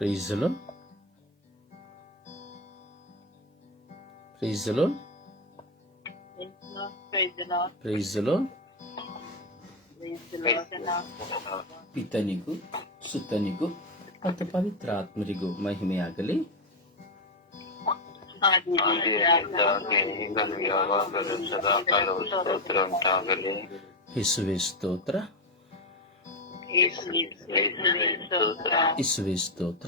Praise the Lord. Praise the Lord. Praise the Lord. ಪಿತನಿಗೂ ಸುತನಿಗೂ ಮತ್ತು ಪವಿತ್ರ ಆತ್ಮರಿಗೂ ಮಹಿಮೆಯಾಗಲಿ. ಯೇಸುವೇ ಸ್ತೋತ್ರ, ಯೇಸುವೇ ಸ್ತೋತ್ರ, ಯೇಸುವೇ ಸ್ತೋತ್ರ,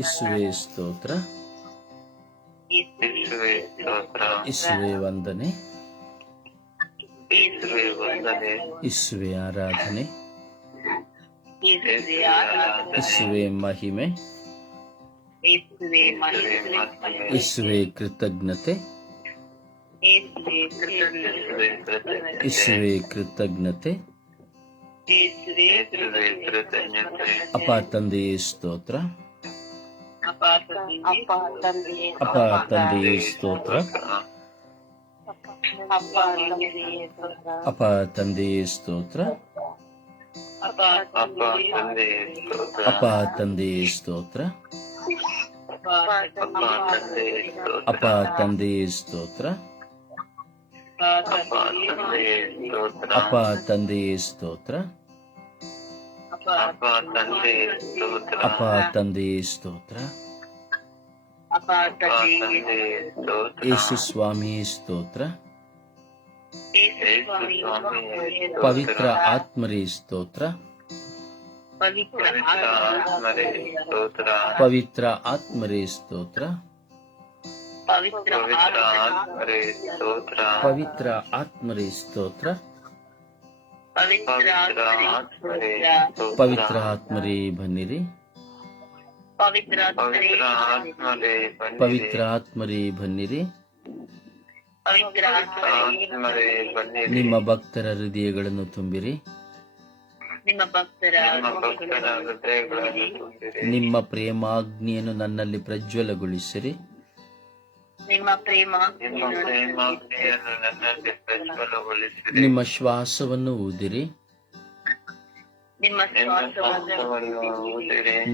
ಯೇಸುವೇ ಸ್ತೋತ್ರ, ಯೇಸುವೇ ವಂದನೆ, ಯೇಸುವೇ ಆರಾಧನೆ, ಯೇಸುವೇ ಮಹಿಮೆ, ಯೇಸುವೇ ಕೃತಜ್ಞತೆ, ಯೇಸುವೇ ಕೃತಜ್ಞತೆ. ಅಪ್ಪ ತಂದೆಯೇ ಸ್ತೋತ್ರ, ಅಪ್ಪ ತಂದೆಯೇ ಸ್ತೋತ್ರ, ಅಪ್ಪ ತಂದೆಯೇ ಸ್ತೋತ್ರ, ಅಪ್ಪ ತಂದೆಯೇ ಸ್ತೋತ್ರ, ಅಪ್ಪ ತಂದೆಯೇ ಸ್ತೋತ್ರ, ಅಪ್ಪ ತಂದೆಯೇ ಸ್ತೋತ್ರ, ಅಪ್ಪ ತಂದೆಯೇ ಸ್ತೋತ್ರ, ಯೇಸು ಸ್ವಾಮಿ ಸ್ತೋತ್ರ, ಪವಿತ್ರ ಆತ್ಮರೇ ಸ್ತೋತ್ರ, ಪವಿತ್ರ ಆತ್ಮರೇ ಸ್ತೋತ್ರ, ಪವಿತ್ರ ಆತ್ಮರೇ ಸ್ತೋತ್ರ, ಪವಿತ್ರ ಆತ್ಮರೇ ಬನ್ನಿರಿ, ಪವಿತ್ರ ಆತ್ಮರೇ ಬನ್ನಿರಿ. ನಿಮ್ಮ ಭಕ್ತರ ಹೃದಯಗಳನ್ನು ತುಂಬಿರಿ, ನಿಮ್ಮ ಪ್ರೇಮಾಗ್ನಿಯನ್ನು ನನ್ನಲ್ಲಿ ಪ್ರಜ್ವಲಗೊಳಿಸಿರಿ, ನಿಮ್ಮ ಶ್ವಾಸವನ್ನು ಊದಿರಿ,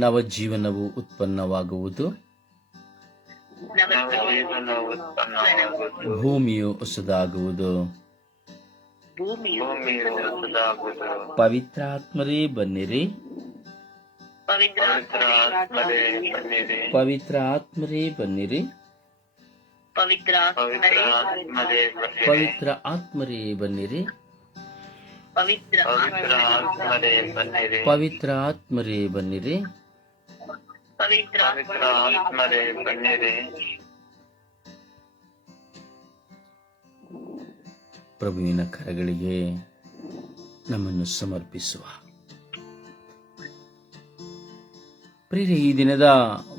ನವಜೀವನವು ಉತ್ಪನ್ನವಾಗುವುದು, ಭೂಮಿಯು ಹೊಸದಾಗುವುದು. ಪವಿತ್ರಾತ್ಮರೇ ಬನ್ನಿರಿ, ಪವಿತ್ರ ಆತ್ಮರೇ ಬನ್ನಿರಿ, ಪವಿತ್ರ ಆತ್ಮರೇ ಬನ್ನಿರಿ, ಪವಿತ್ರ ಆತ್ಮರೇ ಬನ್ನಿರಿ. ಪ್ರಭುವಿನ ಕರಗಳಿಗೆ ನಮ್ಮನ್ನು ಸಮರ್ಪಿಸುವ. ಪ್ರಿಯರೇ, ಈ ದಿನದ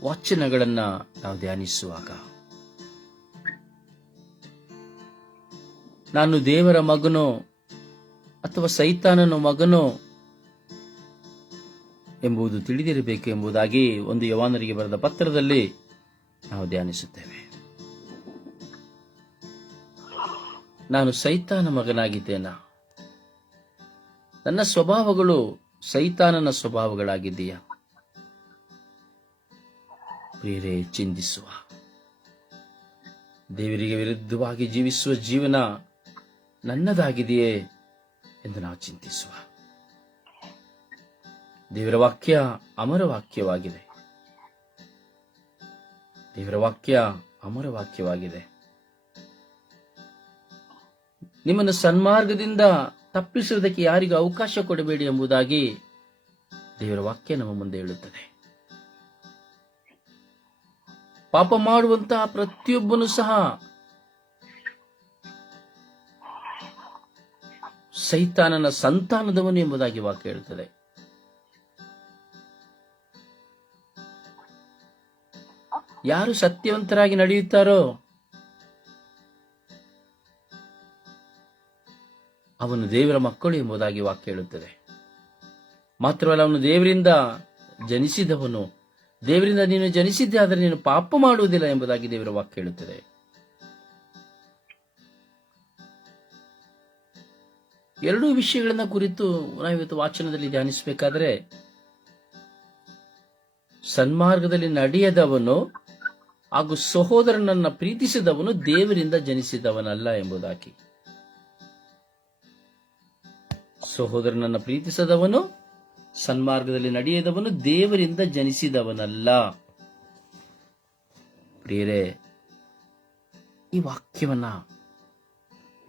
ವಾಚನಗಳನ್ನ ನಾವು ಧ್ಯಾನಿಸುವಾಗ ನಾನು ದೇವರ ಮಗನೋ ಅಥವಾ ಸೈತಾನನ ಮಗನೋ ಎಂಬುದು ತಿಳಿದಿರಬೇಕು ಎಂಬುದಾಗಿ ಒಂದು ಯೋಹಾನರಿಗೆ ಬರೆದ ಪತ್ರದಲ್ಲಿ ನಾವು ಧ್ಯಾನಿಸುತ್ತೇವೆ. ನಾನು ಸೈತಾನ ಮಗನಾಗಿದ್ದೇನಾ? ನನ್ನ ಸ್ವಭಾವಗಳು ಸೈತಾನನ ಸ್ವಭಾವಗಳಾಗಿದೆಯಾ? ಪ್ರಿಯರೇ, ಚಿಂತಿಸುವ. ದೇವರಿಗೆ ವಿರುದ್ಧವಾಗಿ ಜೀವಿಸುವ ಜೀವನ ನನ್ನದಾಗಿದೆಯೇ ಎಂದು ನಾವು ಚಿಂತಿಸುವ. ದೇವರ ವಾಕ್ಯ ಅಮರ ವಾಕ್ಯವಾಗಿದೆ. ದೇವರ ವಾಕ್ಯ ಅಮರ ವಾಕ್ಯವಾಗಿದೆ. ನಿಮ್ಮನ್ನು ಸನ್ಮಾರ್ಗದಿಂದ ತಪ್ಪಿಸುವುದಕ್ಕೆ ಯಾರಿಗೂ ಅವಕಾಶ ಕೊಡಬೇಡಿ ಎಂಬುದಾಗಿ ದೇವರ ವಾಕ್ಯ ನಮ್ಮ ಮುಂದೆ ಹೇಳುತ್ತದೆ. ಪಾಪ ಮಾಡುವಂತಹ ಪ್ರತಿಯೊಬ್ಬನು ಸಹ ಸೈತಾನನ ಸಂತಾನದವನು ಎಂಬುದಾಗಿ ವಾಕ್ಯ ಹೇಳುತ್ತದೆ. ಯಾರು ಸತ್ಯವಂತರಾಗಿ ನಡೆಯುತ್ತಾರೋ ಅವನು ದೇವರ ಮಕ್ಕಳು ಎಂಬುದಾಗಿ ವಾಕ್ಯ ಹೇಳುತ್ತದೆ. ಮಾತ್ರವಲ್ಲ, ಅವನು ದೇವರಿಂದ ಜನಿಸಿದವನು. ದೇವರಿಂದ ನೀನು ಜನಿಸಿದ್ದೆ, ಆದರೆ ನೀನು ಪಾಪ ಮಾಡುವುದಿಲ್ಲ ಎಂಬುದಾಗಿ ದೇವರ ವಾಕ್ಯ ಹೇಳುತ್ತದೆ. ಎರಡೂ ವಿಷಯಗಳನ್ನ ಕುರಿತು ನಾವಿವತ್ತು ವಾಚನದಲ್ಲಿ ಧ್ಯಾನಿಸಬೇಕಾದ್ರೆ, ಸನ್ಮಾರ್ಗದಲ್ಲಿ ನಡೆಯದವನು ಹಾಗೂ ಸಹೋದರನನ್ನ ಪ್ರೀತಿಸಿದವನು ದೇವರಿಂದ ಜನಿಸಿದವನಲ್ಲ ಎಂಬುದಾಗಿ. ಸಹೋದರನನ್ನ ಪ್ರೀತಿಸದವನು, ಸನ್ಮಾರ್ಗದಲ್ಲಿ ನಡೆಯದವನು ದೇವರಿಂದ ಜನಿಸಿದವನಲ್ಲ. ಪ್ರಿಯರೇ, ಈ ವಾಕ್ಯವನ್ನ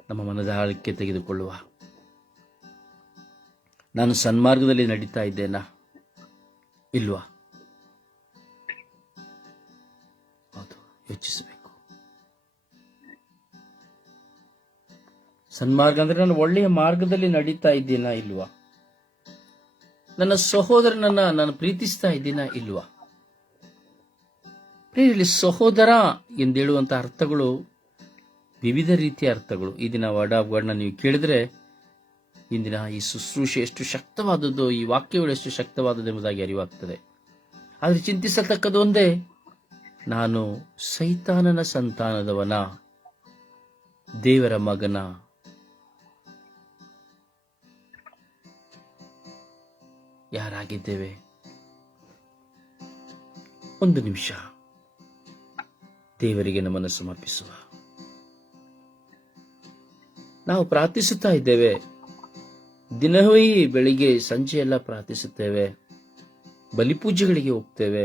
ನಮ್ಮ ಮನದಾಳಕ್ಕೆ ತೆಗೆದುಕೊಳ್ಳುವ. ನಾನು ಸನ್ಮಾರ್ಗದಲ್ಲಿ ನಡೀತಾ ಇದ್ದೇನಾ ಇಲ್ವಾ? ಹೌದು, ಯೋಚಿಸಬೇಕು. ಸನ್ಮಾರ್ಗ ಅಂದ್ರೆ ನಾನು ಒಳ್ಳೆಯ ಮಾರ್ಗದಲ್ಲಿ ನಡೀತಾ ಇದ್ದೀನಾ ಇಲ್ವಾ? ನನ್ನ ಸಹೋದರನನ್ನ ನಾನು ಪ್ರೀತಿಸ್ತಾ ಇದ್ದೀನಾ ಇಲ್ವಾ? ಇಲ್ಲಿ ಸಹೋದರ ಎಂದೇಳುವಂತ ಅರ್ಥಗಳು ವಿವಿಧ ರೀತಿಯ ಅರ್ಥಗಳು. ಈ ದಿನ ವರ್ಡ್ ಆಫ್ ಗಾಡ್ನ ನೀವು ಕೇಳಿದ್ರೆ, ಇಂದಿನ ಈ ಶುಶ್ರೂಷೆ ಎಷ್ಟು ಶಕ್ತವಾದದ್ದು, ಈ ವಾಕ್ಯಗಳು ಎಷ್ಟು ಶಕ್ತವಾದದ್ದು ಎಂಬುದಾಗಿ ಅರಿವಾಗ್ತದೆ. ಆದರೆ ಚಿಂತಿಸತಕ್ಕದ್ದು ಒಂದೇ, ನಾನು ಸೈತಾನನ ಸಂತಾನದವನ, ದೇವರ ಮಗನ? ಯಾರಾಗಿದ್ದೇವೆ? ಒಂದು ನಿಮಿಷ ದೇವರಿಗೆ ನಮ್ಮನ್ನು ಸಮರ್ಪಿಸುವ. ನಾವು ಪ್ರಾರ್ಥಿಸುತ್ತಾ ಇದ್ದೇವೆ, ದಿನವೇ ಬೆಳಿಗ್ಗೆ ಸಂಜೆ ಎಲ್ಲ ಪ್ರಾರ್ಥಿಸುತ್ತೇವೆ, ಬಲಿಪೂಜೆಗಳಿಗೆ ಹೋಗ್ತೇವೆ,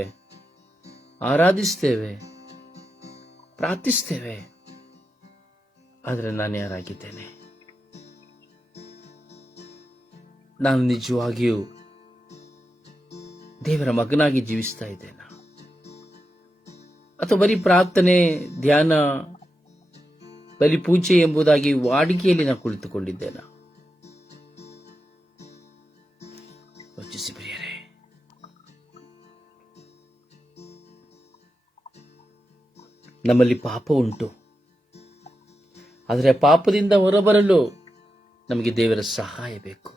ಆರಾಧಿಸ್ತೇವೆ, ಪ್ರಾರ್ಥಿಸ್ತೇವೆ. ಆದರೆ ನಾನು ಯಾರಾಗಿದ್ದೇನೆ? ನಾನು ನಿಜವಾಗಿಯೂ ದೇವರ ಮಗನಾಗಿ ಜೀವಿಸ್ತಾ ಇದ್ದೇನಾ? ಅಥವಾ ಬರೀ ಪ್ರಾರ್ಥನೆ, ಧ್ಯಾನ, ಬಲಿಪೂಜೆ ಎಂಬುದಾಗಿ ವಾಡಿಕೆಯಲ್ಲಿ ನಾನು ಕುಳಿತುಕೊಂಡಿದ್ದೇನಾ? ಯೋಚಿಸಿ ಪ್ರಿಯರೇ. ನಮ್ಮಲ್ಲಿ ಪಾಪ ಉಂಟು, ಆದರೆ ಪಾಪದಿಂದ ಹೊರಬರಲು ನಮಗೆ ದೇವರ ಸಹಾಯ ಬೇಕು.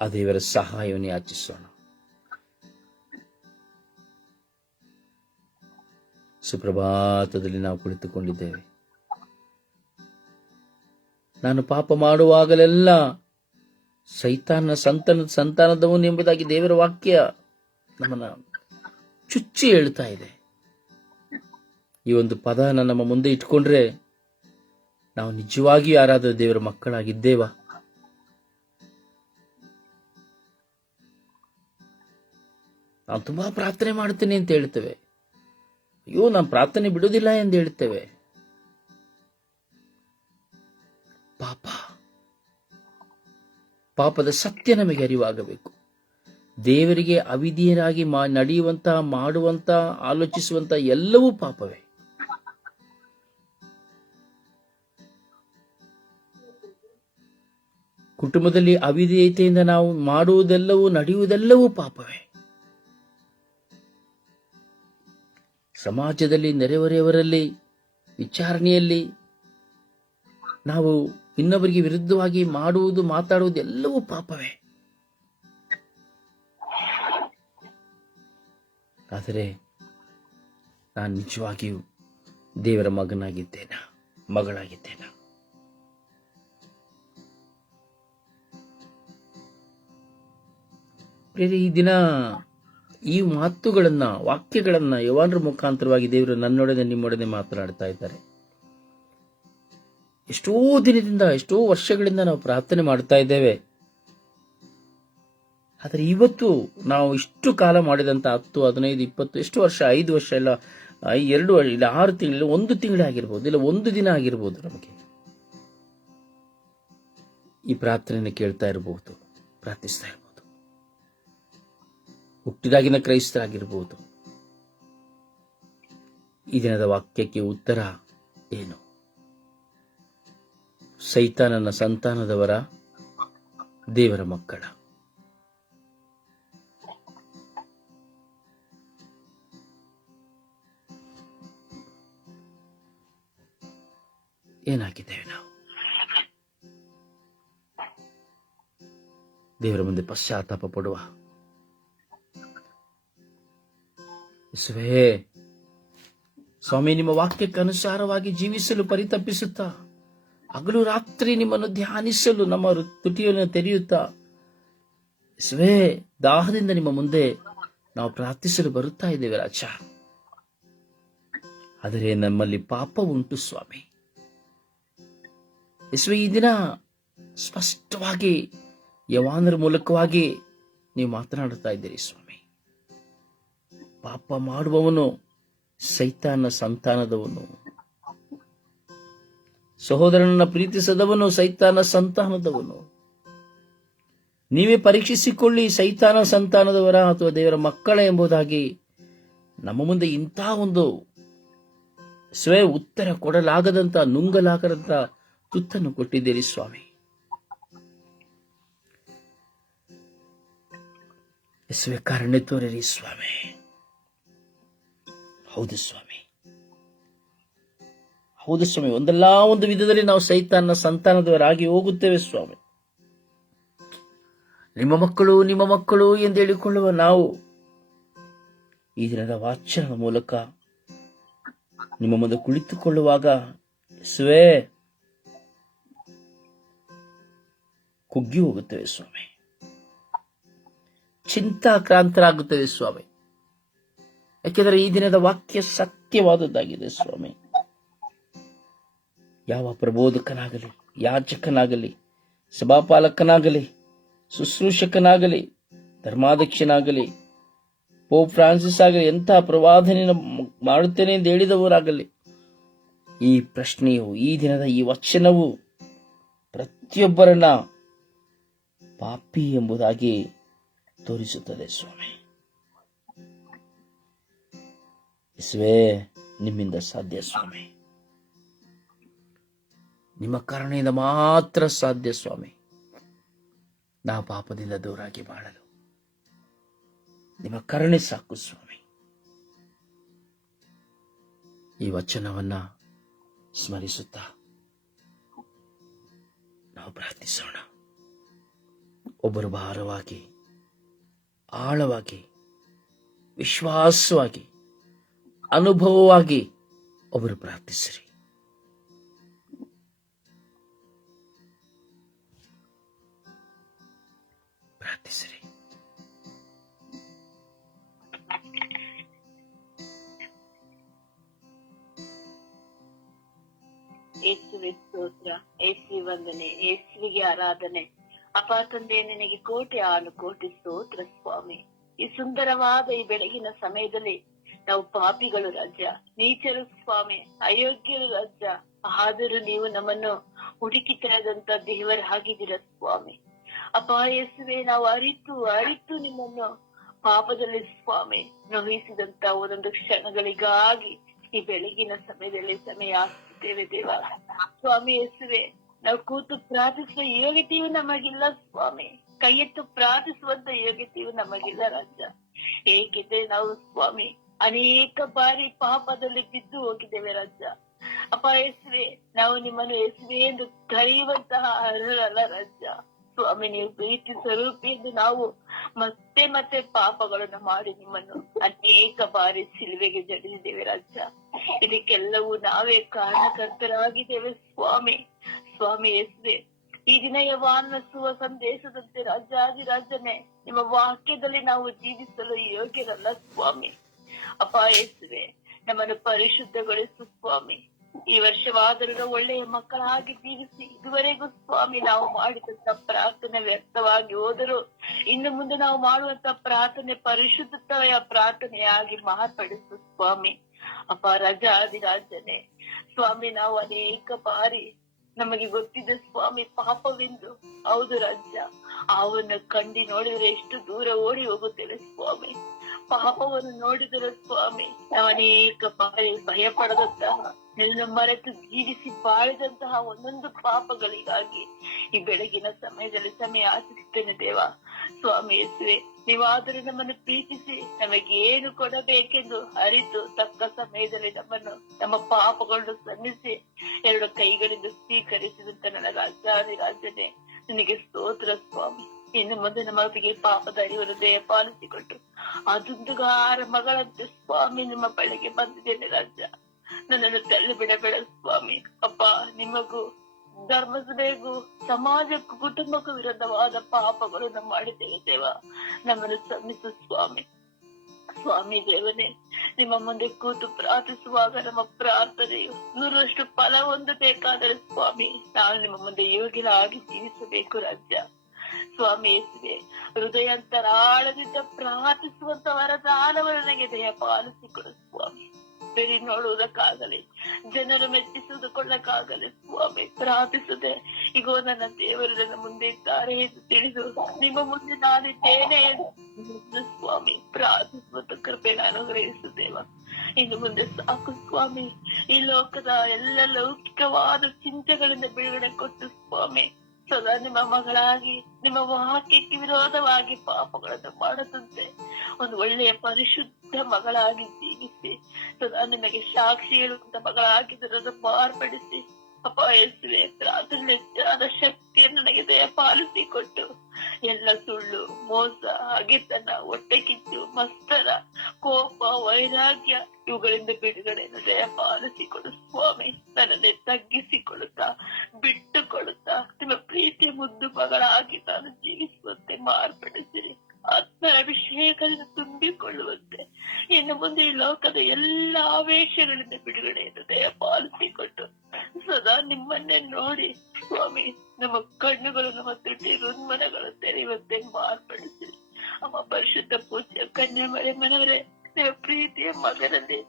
ಆ ದೇವರ ಸಹಾಯವನ್ನು ಯಾಚಿಸೋಣ. ಸುಪ್ರಭಾತದಲ್ಲಿ ನಾವು ಕುಳಿತುಕೊಂಡಿದ್ದೇವೆ. ನಾನು ಪಾಪ ಮಾಡುವಾಗಲೆಲ್ಲ ಸೈತಾನ ಸಂತಾನದವನು ಎಂಬುದಾಗಿ ದೇವರ ವಾಕ್ಯ ನಮ್ಮನ್ನ ಚುಚ್ಚಿ ಹೇಳ್ತಾ ಇದೆ. ಈ ಒಂದು ಪದನ ನಮ್ಮ ಮುಂದೆ ಇಟ್ಕೊಂಡ್ರೆ ನಾವು ನಿಜವಾಗಿಯೂ ಯಾರಾದರೂ ದೇವರ ಮಕ್ಕಳಾಗಿದ್ದೇವಾ? ನಾವು ತುಂಬಾ ಪ್ರಾರ್ಥನೆ ಮಾಡ್ತೇನೆ ಅಂತ ಹೇಳ್ತೇವೆ, ಅಯ್ಯೋ ನಾನು ಪ್ರಾರ್ಥನೆ ಬಿಡುವುದಿಲ್ಲ ಎಂದು ಹೇಳ್ತೇವೆ. ಪಾಪದ ಸತ್ಯ ನಮಗೆ ಅರಿವಾಗಬೇಕು. ದೇವರಿಗೆ ಅವಿಧೇಯರಾಗಿ ನಡೆಯುವಂತ, ಮಾಡುವಂತ, ಆಲೋಚಿಸುವಂತ ಎಲ್ಲವೂ ಪಾಪವೇ. ಕುಟುಂಬದಲ್ಲಿ ಅವಿಧೇಯತೆಯಿಂದ ನಾವು ಮಾಡುವುದೆಲ್ಲವೂ, ನಡೆಯುವುದೆಲ್ಲವೂ ಪಾಪವೇ. ಸಮಾಜದಲ್ಲಿ, ನೆರೆಹೊರೆಯವರಲ್ಲಿ, ವಿಚಾರಣೆಯಲ್ಲಿ ನಾವು ಇನ್ನೊಬ್ಬರಿಗೆ ವಿರುದ್ಧವಾಗಿ ಮಾಡುವುದು, ಮಾತಾಡುವುದು ಎಲ್ಲವೂ ಪಾಪವೇ. ಆದರೆ ನಾನು ನಿಜವಾಗಿಯೂ ದೇವರ ಮಗನಾಗಿದ್ದೇನಾ, ಮಗಳಾಗಿದ್ದೇನಾ? ಈ ದಿನ ಈ ಮಾತುಗಳನ್ನ, ವಾಕ್ಯಗಳನ್ನ ಯೋಹಾನರ ಮುಖಾಂತರವಾಗಿ ದೇವರು ನನ್ನೊಡನೆ, ನಿಮ್ಮೊಡನೆ ಮಾತನಾಡ್ತಾ ಇದ್ದಾರೆ. ಎಷ್ಟೋ ದಿನದಿಂದ, ಎಷ್ಟೋ ವರ್ಷಗಳಿಂದ ನಾವು ಪ್ರಾರ್ಥನೆ ಮಾಡ್ತಾ ಇದ್ದೇವೆ. ಆದರೆ ಇವತ್ತು ನಾವು ಇಷ್ಟು ಕಾಲ ಮಾಡಿದಂತ 10, 15, 20, ಎಷ್ಟು ವರ್ಷ, 5 ವರ್ಷ ಇಲ್ಲ, 2 ಇಲ್ಲ 6 ತಿಂಗಳು, 1 ತಿಂಗಳೇ ಆಗಿರ್ಬೋದು, ಇಲ್ಲ 1 ದಿನ ಆಗಿರ್ಬೋದು, ನಮಗೆ ಈ ಪ್ರಾರ್ಥನೆಯನ್ನು ಕೇಳ್ತಾ ಇರಬಹುದು, ಪ್ರಾರ್ಥಿಸ್ತಾ ಇರಬಹುದು. ಹುಟ್ಟಿದಾಗಿನ ಕ್ರೈಸ್ತರಾಗಿರ್ಬೋದು. ಈ ದಿನದ ವಾಕ್ಯಕ್ಕೆ ಉತ್ತರ ಏನು? ಸೈತಾನನ ಸಂತಾನದವರ, ದೇವರ ಮಕ್ಕಳ? ಏನಾಗಿದ್ದೇವೆ ನಾವು? ದೇವರ ಮುಂದೆ ಪಶ್ಚಾತ್ತಾಪ ಪಡುವ. ಯೇಸುವೇ, ಸ್ವಾಮಿ, ನಿಮ್ಮ ವಾಕ್ಯಕ್ಕೆ ಅನುಸಾರವಾಗಿ ಜೀವಿಸಲು ಪರಿತಪಿಸುತ್ತಾ ಹಗಲು ರಾತ್ರಿ ನಿಮ್ಮನ್ನು ಧ್ಯಾನಿಸಲು ನಮ್ಮ ತುಟಿಯನ್ನು ತೆರೆಯುತ್ತಾ ಸ್ವೇ ದಾಹದಿಂದ ನಿಮ್ಮ ಮುಂದೆ ನಾವು ಪ್ರಾರ್ಥಿಸಲು ಬರುತ್ತಾ ಇದ್ದೇವೆ ರಾಜ. ಆದರೆ ನಮ್ಮಲ್ಲಿ ಪಾಪ ಉಂಟು ಸ್ವಾಮಿ. ಯೇಸುವೆ, ಈ ದಿನ ಸ್ಪಷ್ಟವಾಗಿ ಯವಾನರ ಮೂಲಕವಾಗಿ ನೀವು ಮಾತನಾಡುತ್ತಾ ಇದ್ದೀರಿ ಸ್ವಾಮಿ. ಪಾಪ ಮಾಡುವವನು ಸೈತಾನ ಸಂತಾನದವನು, ಸಹೋದರನನ್ನ ಪ್ರೀತಿಸದವನು ಸೈತಾನ ಸಂತಾನದವನು. ನೀವೇ ಪರೀಕ್ಷಿಸಿಕೊಳ್ಳಿ, ಸೈತಾನ ಸಂತಾನದವರ ಅಥವಾ ದೇವರ ಮಕ್ಕಳ ಎಂಬುದಾಗಿ ನಮ್ಮ ಮುಂದೆ ಇಂಥ ಒಂದು ಉತ್ತರ ಕೊಡಲಾಗದಂತ, ನುಂಗಲಾಗದಂತ ತುತ್ತನ್ನು ಕೊಟ್ಟಿದ್ದೀರಿ ಸ್ವಾಮಿ. ಯೇಸುವೆ, ಕಾರಣ ತೋರಿರಿ ಸ್ವಾಮಿ. ಹೌದು ಸ್ವಾಮಿ, ಹೌದು ಸ್ವಾಮಿ, ಒಂದಲ್ಲ ಒಂದು ವಿಧದಲ್ಲಿ ನಾವು ಸೈತಾನ ಸಂತಾನದವರಾಗಿ ಹೋಗುತ್ತೇವೆ ಸ್ವಾಮಿ. ನಿಮ್ಮ ಮಕ್ಕಳು ಎಂದು ಹೇಳಿಕೊಳ್ಳುವ ನಾವು ಈ ದಿನದ ವಾಚನದ ಮೂಲಕ ನಿಮ್ಮ ಮುಂದೆ ಕುಳಿತುಕೊಳ್ಳುವಾಗ ಯೇಸುವೆ ಕುಗ್ಗಿ ಹೋಗುತ್ತೇವೆ ಸ್ವಾಮಿ, ಚಿಂತಾಕ್ರಾಂತರಾಗುತ್ತೇವೆ ಸ್ವಾಮಿ. ಯಾಕೆಂದರೆ ಈ ದಿನದ ವಾಕ್ಯ ಸತ್ಯವಾದದ್ದಾಗಿದೆ ಸ್ವಾಮಿ. ಯಾವ ಪ್ರಬೋಧಕನಾಗಲಿ, ಯಾಜಕನಾಗಲಿ, ಸಭಾಪಾಲಕನಾಗಲಿ, ಶುಶ್ರೂಷಕನಾಗಲಿ, ಧರ್ಮಾಧ್ಯಕ್ಷನಾಗಲಿ, ಪೋಪ್ ಫ್ರಾನ್ಸಿಸ್ ಆಗಲಿ, ಎಂತಹ ಪ್ರವಾದನೆಯನ್ನು ಮಾಡುತ್ತೇನೆ ಎಂದು ಹೇಳಿದವರಾಗಲಿ, ಈ ಪ್ರಶ್ನೆಯು, ಈ ದಿನದ ಈ ವಚನವು ಪ್ರತಿಯೊಬ್ಬರನ್ನ ಪಾಪಿ ಎಂಬುದಾಗಿ ತೋರಿಸುತ್ತದೆ ಸ್ವಾಮಿ. ಯೇಸುವೇ, ನಿಮ್ಮಿಂದ ಸಾಧ್ಯ ಸ್ವಾಮಿ. ನಿಮ್ಮ ಕರುಣೆಯಿಂದ ಮಾತ್ರ ಸಾಧ್ಯ ಸ್ವಾಮಿ ನಾವು ಪಾಪದಿಂದ ದೂರಾಗಿ ಬಾಳಲು. ನಿಮ್ಮ ಕರುಣೆ ಸಾಕು ಸ್ವಾಮಿ. ಈ ವಚನವನ್ನ ಸ್ಮರಿಸುತ್ತಾ ನಾವು ಪ್ರಾರ್ಥಿಸೋಣ. ಒಬ್ಬರು ಭಾರವಾಗಿ, ಆಳವಾಗಿ, ವಿಶ್ವಾಸವಾಗಿ, ಅನುಭವವಾಗಿ ಒಬ್ಬರು ಪ್ರಾರ್ಥಿಸಿರಿ. ಪ್ರಾರ್ಥಿಸಿರಿ. ಯೇಸುವೆ ಸ್ತೋತ್ರ, ಯೇಸುವೆ ವಂದನೆ, ಯೇಸುವಿಗೆ ಆರಾಧನೆ. ಅಪ್ಪ ತಂದೆ, ನಿನಗೆ ಕೋಟಿ ಕೋಟಿ ಸ್ತೋತ್ರ ಸ್ವಾಮಿ. ಈ ಸುಂದರವಾದ ಈ ಬೆಳಗಿನ ಸಮಯದಲ್ಲಿ ನಾವು ಪಾಪಿಗಳು ರಾಜ್ಯ, ನೀಚರು ಸ್ವಾಮಿ, ಅಯೋಗ್ಯರು ರಾಜ್ಯ. ಆದರೂ ನೀವು ನಮ್ಮನ್ನು ಹುಡುಕಿ ತೆರೆದಂತ ದೇವರ ಆಗಿದ್ದೀರ ಸ್ವಾಮಿ. ಅಪ್ಪ ಯೇಸುವೆ, ನಾವು ಅರಿತು ನಿಮ್ಮನ್ನು ಪಾಪದಲ್ಲಿ ಸ್ವಾಮಿ ನೋಯಿಸಿದಂತ ಒಂದೊಂದು ಕ್ಷಣಗಳಿಗಾಗಿ ಈ ಬೆಳಗಿನ ಸಮಯದಲ್ಲಿ ಸಮಯ ಆಗ್ತಿದ್ದೇವೆ ದೇವ ಸ್ವಾಮಿ. ಯೇಸುವೆ, ನಾವು ಕೂತು ಪ್ರಾರ್ಥಿಸುವ ಯೋಗ್ಯತೆಯು ನಮಗಿಲ್ಲ ಸ್ವಾಮಿ. ಕೈ ಎತ್ತು ಪ್ರಾರ್ಥಿಸುವಂತ ಯೋಗ್ಯತೆಯು ನಮಗಿಲ್ಲ ರಾಜ್ಯ. ಏಕೆಂದ್ರೆ ನಾವು ಸ್ವಾಮಿ ಅನೇಕ ಬಾರಿ ಪಾಪದಲ್ಲಿ ಬಿದ್ದು ಹೋಗಿದ್ದೇವೆ ರಾಜ್ಯ. ಅಪ್ಪ ಯೇಸುವೆ, ನಾವು ನಿಮ್ಮನ್ನು ಯೇಸುವೆ ಎಂದು ಕರೆಯುವಂತಹ ಅರ್ಹರಲ್ಲ ರಾಜ್ಯ. ಸ್ವಾಮಿ, ನೀವು ಪ್ರೀತಿ ಸ್ವರೂಪಿ ಎಂದು ನಾವು ಮತ್ತೆ ಮತ್ತೆ ಪಾಪಗಳನ್ನು ಮಾಡಿ ನಿಮ್ಮನ್ನು ಅನೇಕ ಬಾರಿ ಸಿಲುವೆಗೆ ಜಡಿಸಿದ್ದೇವೆ ರಾಜ್ಯ. ಇದಕ್ಕೆಲ್ಲವೂ ನಾವೇ ಕಾರಣಕರ್ತರಾಗಿದ್ದೇವೆ ಸ್ವಾಮಿ. ಸ್ವಾಮಿ ಯೇಸುವೆ, ಈ ದಿನ ಯವಾನ ಸುವ ಸಂದೇಶದಂತೆ ರಾಜಾದಿರಾಜನೇ, ನಿಮ್ಮ ವಾಕ್ಯದಲ್ಲಿ ನಾವು ಜೀವಿಸಲು ಯೋಗ್ಯರಲ್ಲ ಸ್ವಾಮಿ. ಅಪ್ಪ ಯೇಸುವೆ, ನಮ್ಮನ್ನು ಪರಿಶುದ್ಧಗೊಳಿಸು ಸ್ವಾಮಿ. ಈ ವರ್ಷವಾದರೂ ಒಳ್ಳೆಯ ಮಕ್ಕಳಾಗಿ ಜೀವಿಸಿ. ಇದುವರೆಗೂ ಸ್ವಾಮಿ ನಾವು ಮಾಡಿದಂತ ಪ್ರಾರ್ಥನೆ ವ್ಯರ್ಥವಾಗಿ ಹೋದರೂ ಇನ್ನು ಮುಂದೆ ನಾವು ಮಾಡುವಂತ ಪ್ರಾರ್ಥನೆ ಪರಿಶುದ್ಧತೆಯ ಪ್ರಾರ್ಥನೆಯಾಗಿ ಮಾರ್ಪಡಿಸು ಸ್ವಾಮಿ. ಅಪ್ಪ ರಾಜಾದಿರಾಜನೇ ಸ್ವಾಮಿ, ನಾವು ಅನೇಕ ಬಾರಿ ನಮಗೆ ಗೊತ್ತಿದ್ದ ಸ್ವಾಮಿ ಪಾಪವೆಂದು, ಹೌದು ರಾಜ್ಯ, ಅವನ್ನು ಕಂಡು ನೋಡಿದ್ರೆ ಎಷ್ಟು ದೂರ ಓಡಿ ಹೋಗುತ್ತೇವೆ ಸ್ವಾಮಿ. ಪಾಪವನ್ನು ನೋಡಿದರೆ ಸ್ವಾಮಿ ನಾವು ಅನೇಕ ಬಾರಿ ಭಯ ಪಡದಂತಹ, ನಿನ್ನ ಮರೆತು ಜೀವಿಸಿ ಬಾಳಿದಂತಹ ಒಂದೊಂದು ಪಾಪಗಳಿಗಾಗಿ ಈ ಬೆಳಗಿನ ಸಮಯದಲ್ಲಿ ಸಮಯ ಆಚರಿಸುತ್ತೇನೆ ದೇವ ಸ್ವಾಮಿ. ಯೇಸುವೆ, ನೀವಾದರೂ ನಮ್ಮನ್ನು ಪ್ರೀತಿಸಿ ನಮಗೆ ಏನು ಕೊಡಬೇಕೆಂದು ಅರಿತು ತಕ್ಕ ಸಮಯದಲ್ಲಿ ನಮ್ಮನ್ನು ನಮ್ಮ ಪಾಪಗಳನ್ನು ಕ್ಷಮಿಸಿ ಎರಡು ಕೈಗಳಿಂದ ಸ್ವೀಕರಿಸಿದಂತ ನನ್ನ ರಾಜಾದಿರಾಜನೇ ನಿನಗೆ ಸ್ತೋತ್ರ ಸ್ವಾಮಿ. ಇನ್ನು ಮುಂದೆ ನಮಗೆ ಪಾಪದ ಅರಿವನ್ನು ದಯಪಾಲಿಸಿಕೊಟ್ಟು ಅದೊಂದುಗಾರ ಮಗಳಂತೆ ಸ್ವಾಮಿ ನಿಮ್ಮ ಬಳಿಗೆ ಬಂದಿದ್ದೇನೆ ರಾಜ. ನನ್ನನ್ನು ತಳ್ಳಿ ಬಿಡಬೇಡ ಸ್ವಾಮಿ. ಅಪ್ಪ, ನಿಮಗೂ ಧರ್ಮಸಭೆಗೂ ಸಮಾಜಕ್ಕೂ ಕುಟುಂಬಕ್ಕೂ ವಿರುದ್ಧವಾದ ಪಾಪಗಳನ್ನು ಮಾಡಿದ್ದೇವೆ ದೇವ. ನಮ್ಮನ್ನು ಕ್ಷಮಿಸು ಸ್ವಾಮಿ. ಸ್ವಾಮಿ ದೇವನೇ, ನಿಮ್ಮ ಮುಂದೆ ಕೂತು ಪ್ರಾರ್ಥಿಸುವಾಗ ನಮ್ಮ ಪ್ರಾರ್ಥನೆಯು 100ರಷ್ಟು ಫಲ ಹೊಂದಬೇಕಾದರೆ ಸ್ವಾಮಿ, ನಾನು ನಿಮ್ಮ ಮುಂದೆ ಯೋಗ್ಯರಾಗಿ ಜೀವಿಸಬೇಕು ರಾಜ್ಯ. ಸ್ವಾಮಿ ಯೇಸುವೆ, ಹೃದಯಾಂತರಾಳದಿಂದ ಪ್ರಾರ್ಥಿಸುವಂತವರ ದಾನವನ್ನು ನನಗೆ ದಯ ಪಾಲಿಸಿಕೊಡು ಸ್ವಾಮಿ. ಬೇರೆ ನೋಡುವುದಕ್ಕಾಗಲಿ, ಜನರು ಮೆಚ್ಚಿಸುವುದಕ್ಕೊಳ್ಳಕ್ಕಾಗಲಿ ಸ್ವಾಮಿ ಪ್ರಾರ್ಥಿಸದೆ, ಈಗೋ ನನ್ನ ದೇವರು ನನ್ನ ಮುಂದೆ ಇದ್ದಾರೆ ಎಂದು ತಿಳಿದು ನಿಮ್ಮ ಮುಂದೆ ನಾನಿದ್ದೇನೆ ಎಂದು ಸ್ವಾಮಿ ಪ್ರಾರ್ಥಿಸುವಂತ ಕೃಪೆ ಅನುಗ್ರಹಿಸುತ್ತೇವ. ಇನ್ನು ಮುಂದೆ ಸಾಕು ಸ್ವಾಮಿ. ಈ ಲೋಕದ ಎಲ್ಲ ಲೌಕಿಕವಾದ ಚಿಂತೆಗಳಿಂದ ಬಿಡುಗಡೆ ಕೊಟ್ಟು ಸ್ವಾಮಿ, ಸದಾ ನಿಮ್ಮ ಮಗಳಾಗಿ ನಿಮ್ಮ ವಾಕ್ಯಕ್ಕೆ ವಿರೋಧವಾಗಿ ಪಾಪಗಳನ್ನು ಮಾಡದಂತೆ ಒಂದು ಒಳ್ಳೆಯ ಪರಿಶುದ್ಧ ಮಗಳಾಗಿ ಜೀವಿಸಿ, ಸದಾ ನಿಮಗೆ ಸಾಕ್ಷಿ ಹೇಳುವಂತ ಮಗಳಾಗಿ ಅದನ್ನು ಮಾರ್ಪಡಿಸಿ ಅಪ್ಪ ಯೇಸುವೆ, ಪ್ರಾರ್ಥನೆ ಹೆಚ್ಚಾದ ಶಕ್ತಿಯನ್ನು ನನಗೆ ದಯ ಪಾಲಿಸಿಕೊಟ್ಟು ಎಲ್ಲ ಸುಳ್ಳು, ಮೋಸ, ಹಗೆತನ, ಹೊಟ್ಟೆ ಕಿಚ್ಚು, ಮತ್ಸರ, ಕೋಪ, ವೈರಾಗ್ಯ ಇವುಗಳಿಂದ ಬಿಡುಗಡೆಯನ್ನು ದಯ ಪಾಲಿಸಿಕೊಡು ಸ್ವಾಮಿ. ನನ್ನನ್ನೇ ತಗ್ಗಿಸಿಕೊಡುತ್ತಾ ಬಿಟ್ಟುಕೊಡುತ್ತಾ ನಿಮ್ಮ ಪ್ರೀತಿಯ ಮುದ್ದು ಮಗಳಾಗಿ ನಾನು ಜೀವಿಸುವಂತೆ ಮಾರ್ಪಡಿಸಿರಿ. ಆತ್ಮರ ಅಭಿಷೇಕದಿಂದ ತುಂಬಿಕೊಳ್ಳುವಂತೆ ಇನ್ನು ಮುಂದೆ ಈ ಲೋಕದ ಎಲ್ಲ ಆವೇಶಗಳಿಂದ ಬಿಡುಗಡೆಯನ್ನು ದಯ ಪಾಲಿಸಿಕೊಟ್ಟು ಸದಾ ನಿಮ್ಮನ್ನೇ ನೋಡಿ ಸ್ವಾಮಿ, ನಮ್ಮ ಕಣ್ಣುಗಳು, ನಮ್ಮ ತುಟಿ ಹೃನ್ಮನಗಳು ತೆರೆಯುವಂತೆ ಮಾರ್ಪಡಿಸಿರಿ. ಅಮ್ಮ ಪರಿಶುದ್ಧ ಪೂಜ್ಯ ಕನ್ಯಾಮರಿ ಮನವರೇ, ನಿಮ್ಮ ಪ್ರೀತಿಯ ಮಗನಲ್ಲಿ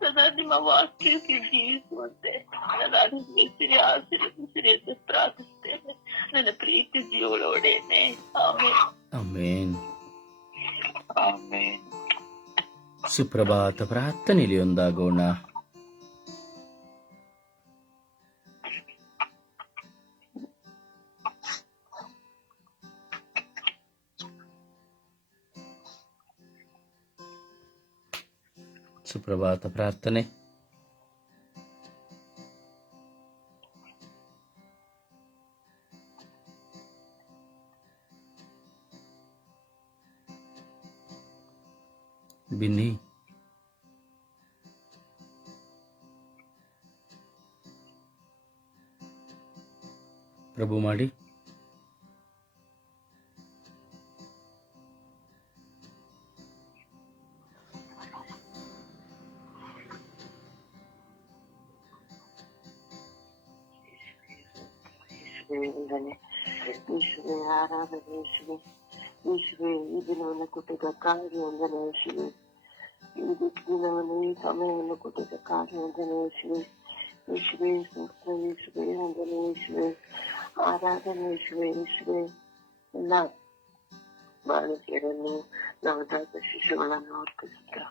ಸದಾ ನಿಮ್ಮ ವಾಕ್ಯಕ್ಕೆ ಜೀವಿಸುವಂತೆ ಸದಾ ನಿರ್ಮಿಸಿರಿ, ಆಶೀರ್ವದಿಸಿರಿ ಎಂದು ಪ್ರಾರ್ಥಿಸುತ್ತೇನೆ ನನ್ನ ಪ್ರೀತಿ ಜೀವಳೊಡೆಯೇ. ಆಮೇಲೆ ಆಮೇನ್. ಆಮೇನ್. ಸುಪ್ರಭಾತ ಪ್ರಾರ್ಥನೆಯಲ್ಲಿ ಒಂದಾಗೋಣ. ಸುಪ್ರಭಾತ ಪ್ರಾರ್ಥನೆ. ಬಿನ್ನಿ, ಪ್ರಭು ಮಾಡಿ. ಈಶ್ವರೇ ಆರಾಧನೆ ಯೇಸುವೆ. ಈಶ್ವರೇ, ಈ ದಿನವನ್ನು ಕೊಟ್ಟಿದ್ದಕ್ಕಾಗಿ ವಂದನೆ ಯೇಸುವೆ. ಈ ದಿನವನ್ನು, ಈ ಸಮಯವನ್ನು ಕೊಟ್ಟಿದ್ದಕ್ಕಾಗಿ ವಂದನೆ ಯೇಸುವೆ. ಯೇಸುವೆ ಸ್ತೋತ್ರ, ಯೇಸುವೆ ವಂದನೆ ಯೇಸುವೆ, ಆರಾಧನೆ ಯೇಸುವೆ. ಯೇಸುವೆ, ಎಲ್ಲ ಬಾಲಕಿಯರನ್ನು ನಾವು ದಾಸ ಶಿಶುಗಳನ್ನು ಅರ್ಪಿಸುತ್ತಾ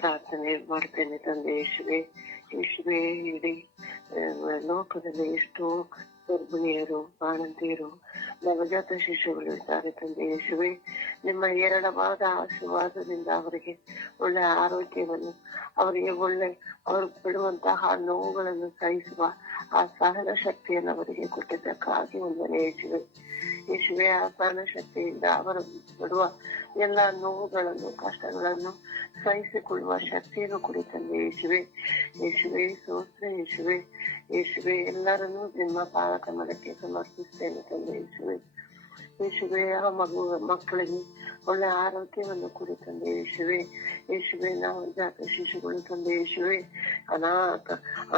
ಪ್ರಾರ್ಥನೆ ಮಾಡ್ತೇನೆ ತಂದೆ ಯೇಸುವೆ. ಯೇಸುವೆ, ಇಡೀ ಲೋಕದಲ್ಲಿ ಎಷ್ಟೋ ಗರ್ಭಿಣಿಯರು, ಬಾಣಂತಿಯರು, ನವಜಾತ ಶಿಶುಗಳು ಇದ್ದಾರೆ ತಂದೆ ಯೇಸುವೆ. ನಿಮ್ಮ ಹೇರಳವಾದ ಆಶೀರ್ವಾದದಿಂದ ಅವರಿಗೆ ಒಳ್ಳೆ ಆರೋಗ್ಯವನ್ನು, ಅವರಿಗೆ ಅವರು ಬಿಡುವಂತಹ ನೋವುಗಳನ್ನು ಸಹಿಸುವ ಆ ಸಹನ ಶಕ್ತಿಯನ್ನು ಅವರಿಗೆ ಕೊಟ್ಟಿದ್ದಕ್ಕಾಗಿ ವಂದನೆ ಯೇಸುವೆ. ಯೇಸುವೆ, ಆ ಸಹನ ಶಕ್ತಿಯಿಂದ ಅವರು ಬಿಡುವ ಎಲ್ಲ ನೋವುಗಳನ್ನು, ಕಷ್ಟಗಳನ್ನು ಸಹಿಸಿಕೊಳ್ಳುವ ಶಕ್ತಿಯನ್ನು ಕೊಡಿ ತಂದೆ ಯೇಸುವೆ. ಯೇಸುವೆ ಸ್ತೋತ್ರ ಯೇಸುವೆ. ಯೇಸುವೆ, ಎಲ್ಲರನ್ನೂ ನಿಮ್ಮ ಪಾದಕಮಲಕ್ಕೆ ಸಮರ್ಪಿಸ್ತೇನೆ ತಂದೆ ಯೇಸುವೆ. ಯೇಸುವೆ, ಆ ಮಕ್ಕಳಿಗೆ ಒಳ್ಳೆ ಆರೋಗ್ಯವನ್ನು ಕೊಡಿ ತಂದೆ ಯೇಸುವೆ. ಯೇಸುವೆ, ನವಜಾತ ಶಿಶುಗಳು ತಂದೆ ಯೇಸುವೆ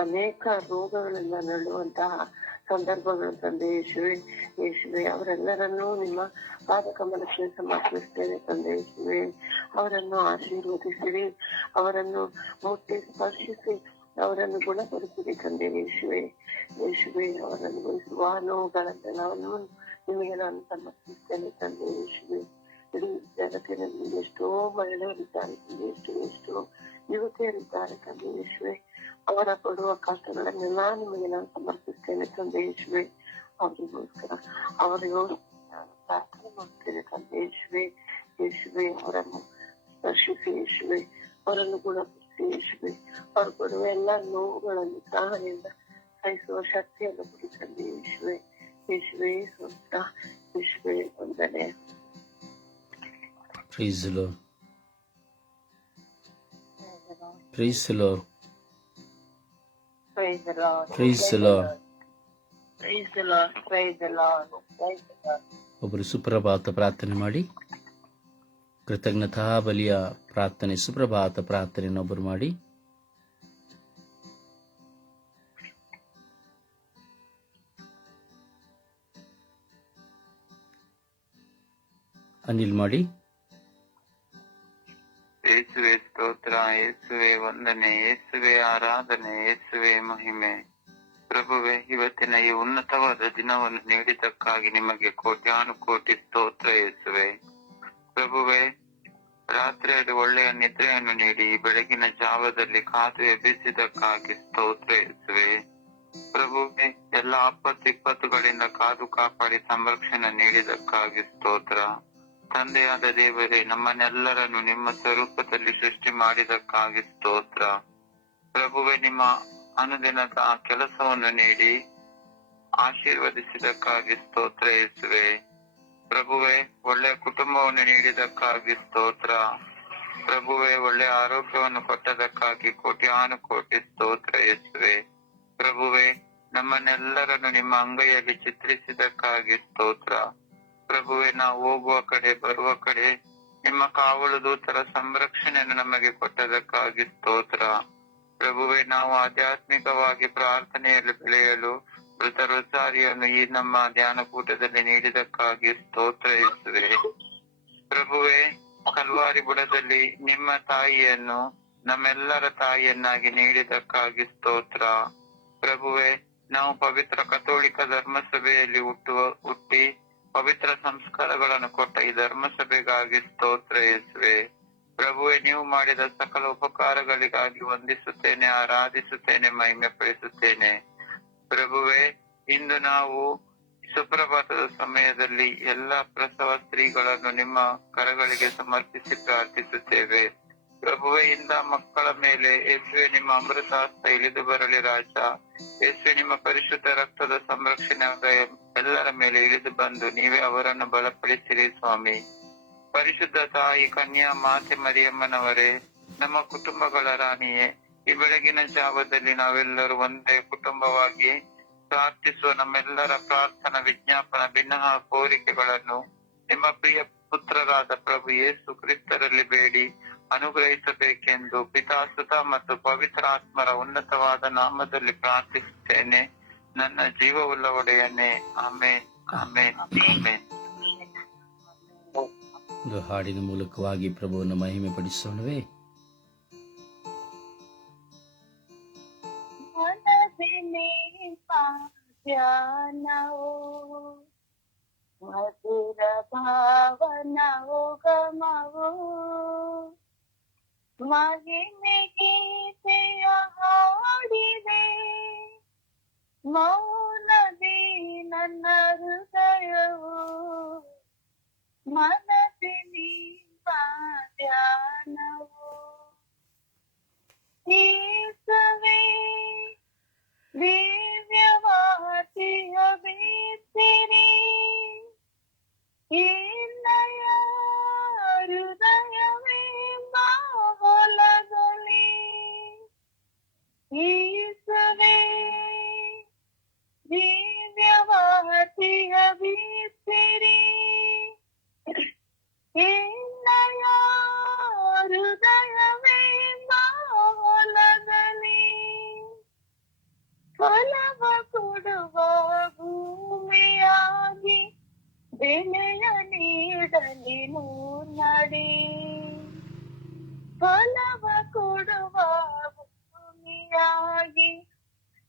ಅನೇಕ ರೋಗಗಳಿಂದ ನರಳುವಂತಹ ಸಂದರ್ಭಗಳು ತಂದೆ ಯೇಸುವೆ. ಯೇಸುವೆ, ಅವರೆಲ್ಲರನ್ನೂ ನಿಮ್ಮ ಪಾದಕಮಲಕ್ಕೆ ಸಮರ್ಪಿಸ್ತೇನೆ ತಂದೆ ಯೇಸುವೆ. ಅವರನ್ನು ಆಶೀರ್ವದಿಸಿರಿ, ಅವರನ್ನು ಮುಟ್ಟಿ ಸ್ಪರ್ಶಿಸಿ ಅವರನ್ನು ಗುಣಪಡಿಸಿರಿ ತಂದೆ ಯೇಸುವೆ. ಯೇಸುವೆ, ಅವರನ್ನು ವಹಿಸುವ ನೋವುಗಳನ್ನೆಲ್ಲವನ್ನು ನಿಮಗೆ ನಾನು ಸಮರ್ಪಿಸ್ತೇನೆ ತಂದೆ ಯೇಸುವೆ. ಇಡೀ ಜಗತ್ತಿನಲ್ಲಿ ಎಷ್ಟೋ ಮಹಿಳೆಯರಿದ್ದಾರೆ ತಂದೆ, ಎಷ್ಟೋ ಯುವತಿಯರಿದ್ದಾರೆ ತಂದೆ ಯೇಸುವೆ. ಅವರ ಪಡುವ ಕಷ್ಟಗಳನ್ನೆಲ್ಲ ನಿಮಗೆ ನಾನು ಸಮರ್ಪಿಸ್ತೇನೆ ತಂದೆ ಯೇಸುವೆ. ಅವರಿಗೋಸ್ಕರ ಪ್ರಾರ್ಥನೆ ಮಾಡ್ತೇನೆ ತಂದೆ ಯೇಸುವೆ. ಯೇಸುವೆ, ಅವರನ್ನು ಸ್ಪರ್ಶಿಸಿ ಯೇಸುವೆ, ಅವರನ್ನು ಗುಣಪಡಿಸಿ ಯೇಸುವೆ. ಅವರು ಕೊಡುವ ಎಲ್ಲ ನೋವುಗಳನ್ನು ಸಹನೆಯಿಂದ ಸಹಿಸುವ ಶಕ್ತಿಯನ್ನು ಕೊಡಿ ತಂದೆ ಯೇಸುವೆ. ಯೇಸುವೆ ಸ್ವಂತ, ಯೇಸುವೆ ವಂದನೆ. Praise the Lord. Praise the Lord. Praise the Lord. Praise the lord. Praise the Lord. Praise the Lord. Praise the Lord. ಒಬ್ಬರು ಸುಪ್ರಭಾತ ಪ್ರಾರ್ಥನೆ ಮಾಡಿ. ಕೃತಜ್ಞತಾ ಬಲಿಯ ಪ್ರಾರ್ಥನೆ, ಸುಪ್ರಭಾತ ಪ್ರಾರ್ಥನೆಯನ್ನು ಒಬ್ಬರು ಮಾಡಿ. ಅನಿಲ್ ಮಾಡಿ. ಯೇಸುವೆ ಸ್ತೋತ್ರ, ಯೇಸುವೆ ವಂದನೆ, ಯೇಸುವೆ ಆರಾಧನೆ, ಯೇಸುವೆ ಮಹಿಮೆ. ಪ್ರಭುವೆ, ಇವತ್ತಿನ ಈ ಉನ್ನತವಾದ ದಿನವನ್ನು ನೀಡಿದ್ದಕ್ಕಾಗಿ ನಿಮಗೆ ಕೋಟ್ಯಾನುಕೋಟಿ ಸ್ತೋತ್ರ ಯೇಸುವೆ. ಪ್ರಭುವೆ, ರಾತ್ರಿಯಲ್ಲಿ ಒಳ್ಳೆಯ ನಿದ್ರೆಯನ್ನು ನೀಡಿ ಬೆಳಗಿನ ಜಾವದಲ್ಲಿ ಕಾದು ಎಬ್ಬಿಸಿದ್ದಕ್ಕಾಗಿ ಸ್ತೋತ್ರ ಯೇಸುವೆ. ಪ್ರಭುವೆ, ಎಲ್ಲ ಆಪತ್ತಿಪ್ಪತ್ತುಗಳಿಂದ ಕಾದು ಕಾಪಾಡಿ ಸಂರಕ್ಷಣೆ ನೀಡಿದ್ದಕ್ಕಾಗಿ ಸ್ತೋತ್ರ. ತಂದೆಯಾದ ದೇವರೇ, ನಮ್ಮನ್ನೆಲ್ಲರನ್ನು ನಿಮ್ಮ ಸ್ವರೂಪದಲ್ಲಿ ಸೃಷ್ಟಿ ಮಾಡಿದಕ್ಕಾಗಿ ಸ್ತೋತ್ರ. ಪ್ರಭುವೆ, ನಿಮ್ಮ ಅನುದಿನದ ಕೆಲಸವನ್ನು ನೀಡಿ ಆಶೀರ್ವದಿಸಿದಕ್ಕಾಗಿ ಸ್ತೋತ್ರ ಯೇಸುವೆ. ಪ್ರಭುವೆ, ಒಳ್ಳೆಯ ಕುಟುಂಬವನ್ನು ನೀಡಿದಕ್ಕಾಗಿ ಸ್ತೋತ್ರ. ಪ್ರಭುವೆ, ಒಳ್ಳೆಯ ಆರೋಗ್ಯವನ್ನು ಕೊಟ್ಟದಕ್ಕಾಗಿ ಕೋಟ್ಯಾನುಕೋಟಿ ಸ್ತೋತ್ರ ಯೇಸುವೆ. ಪ್ರಭುವೆ, ನಮ್ಮನ್ನೆಲ್ಲರನ್ನು ನಿಮ್ಮ ಅಂಗೈಯಲ್ಲಿ ಚಿತ್ರಿಸಿದಕ್ಕಾಗಿ ಸ್ತೋತ್ರ. ಪ್ರಭುವೆ, ನಾವು ಹೋಗುವ ಕಡೆ ಬರುವ ಕಡೆ ನಿಮ್ಮ ಕಾವಲು ದೂತರ ಸಂರಕ್ಷಣೆಯನ್ನು ನಮಗೆ ಕೊಟ್ಟದಕ್ಕಾಗಿ ಸ್ತೋತ್ರ. ಪ್ರಭುವೆ, ನಾವು ಆಧ್ಯಾತ್ಮಿಕವಾಗಿ ಪ್ರಾರ್ಥನೆಯಲ್ಲಿ ಬೆಳೆಯಲು ಮೃತ ರೋಸಾರಿಯನ್ನು ಈ ನಮ್ಮ ಧ್ಯಾನ ಕೂಟದಲ್ಲಿ ನೀಡಿದಕ್ಕಾಗಿ ಸ್ತೋತ್ರ ಯೇಸುವೆ. ಪ್ರಭುವೆ, ಕಲ್ವಾರಿ ಬುಡದಲ್ಲಿ ನಿಮ್ಮ ತಾಯಿಯನ್ನು ನಮ್ಮೆಲ್ಲರ ತಾಯಿಯನ್ನಾಗಿ ನೀಡಿದಕ್ಕಾಗಿ ಸ್ತೋತ್ರ. ಪ್ರಭುವೆ, ನಾವು ಪವಿತ್ರ ಕಥೋಲಿಕ ಧರ್ಮಸಭೆಯಲ್ಲಿ ಹುಟ್ಟಿ ಪವಿತ್ರ ಸಂಸ್ಕಾರಗಳನ್ನು ಕೊಟ್ಟ ಈ ಧರ್ಮಸಭೆಗಾಗಿ ಸ್ತೋತ್ರ ಯೇಸುವೆ. ಪ್ರಭುವೆ, ನೀವು ಮಾಡಿದ ಸಕಲ ಉಪಕಾರಗಳಿಗಾಗಿ ವಂದಿಸುತ್ತೇನೆ, ಆರಾಧಿಸುತ್ತೇನೆ, ಮಹಿಮೆ ಪಡಿಸುತ್ತೇನೆ. ಪ್ರಭುವೆ, ಇಂದು ನಾವು ಸುಪ್ರಭಾತದ ಸಮಯದಲ್ಲಿ ಎಲ್ಲ ಪ್ರಸವ ಸ್ತ್ರೀಗಳನ್ನು ನಿಮ್ಮ ಕರಗಳಿಗೆ ಸಮರ್ಪಿಸಿ ಪ್ರಾರ್ಥಿಸುತ್ತೇವೆ. ಪ್ರಭುವೆ, ಇಂದ ಮಕ್ಕಳ ಮೇಲೆ ಯೇಸುವೆ ನಿಮ್ಮ ಅಮೃತ ಹಸ್ತ ಇಳಿದು ಬರಲಿ ರಾಜ. ಯೇಸುವೆ, ನಿಮ್ಮ ಪರಿಶುದ್ಧ ರಕ್ತದ ಸಂರಕ್ಷಣೆ ಎಲ್ಲರ ಮೇಲೆ ಇಳಿದು ಬಂದು ನೀವೇ ಅವರನ್ನು ಬಲಪಡಿಸಿರಿ ಸ್ವಾಮಿ. ಪರಿಶುದ್ಧ ತಾಯಿ ಕನ್ಯಾ ಮಾತೆ ಮರಿಯಮ್ಮನವರೇ, ನಮ್ಮ ಕುಟುಂಬಗಳ ರಾಣಿಯೇ, ಈ ಬೆಳಗಿನ ಜಾವದಲ್ಲಿ ನಾವೆಲ್ಲರೂ ಒಂದೇ ಕುಟುಂಬವಾಗಿ ಪ್ರಾರ್ಥಿಸುವ ನಮ್ಮೆಲ್ಲರ ಪ್ರಾರ್ಥನಾ ವಿಜ್ಞಾಪನ ಭಿನ್ನ ಕೋರಿಕೆಗಳನ್ನು ನಿಮ್ಮ ಪ್ರಿಯ ಪುತ್ರರಾದ ಪ್ರಭು ಯೇಸು ಕ್ರಿಸ್ತರಲ್ಲಿ ಬೇಡಿ ಅನುಗ್ರಹಿಸಬೇಕೆಂದು ಪಿತಾ, ಸುತ ಮತ್ತು ಪವಿತ್ರಾತ್ಮರ ಉನ್ನತವಾದ ನಾಮದಲ್ಲಿ ಪ್ರಾರ್ಥಿಸುತ್ತೇನೆ, ನನ್ನ ಜೀವವುಳ್ಳ ಒಡೆಯನ್ನೇ. ಆಮೇನ್, ಆಮೇನ್, ಆಮೇನ್. ಒಂದು ಹಾಡಿನ ಮೂಲಕವಾಗಿ ಪ್ರಭುವನ್ನು ಮಹಿಮೆ ಪಡಿಸೋಣವೇ. ಧ್ಯಾನವೋ ಮಧುರ ಭಾವನವೋ ಗಮವೋ ಮಹಿಮೆ ಗೀತೆಯ ಹಾಡಿದೆ ಮೌನದಿ ನನ್ನ ಹೃದಯವು ಮನದಿ ನಿಮ್ಮ ಧ್ಯಾನವೋ ಈಸವೇ ದಿವ್ಯವಾಸಿಯ ಬೀಸಿರಿ ಇನ್ನಯ ಹೃದಯವೇ ಬಾಹಲಗಲಿ ಈಸವೇ ದಿವ್ಯವಾಸಿಯ ಬೀಸಿರಿ ಇನ್ನಯ ಹೃದಯವೇ ಬಾಹಲಗಲಿ ಫಲವ ಕೊಡುವ ಭೂಮಿಯಾಗಿ ಬೆಳೆಯ ನೀಡಲಿ ನಡಿ ಫಲವ ಕೊಡುವ ಭೂಮಿಯಾಗಿ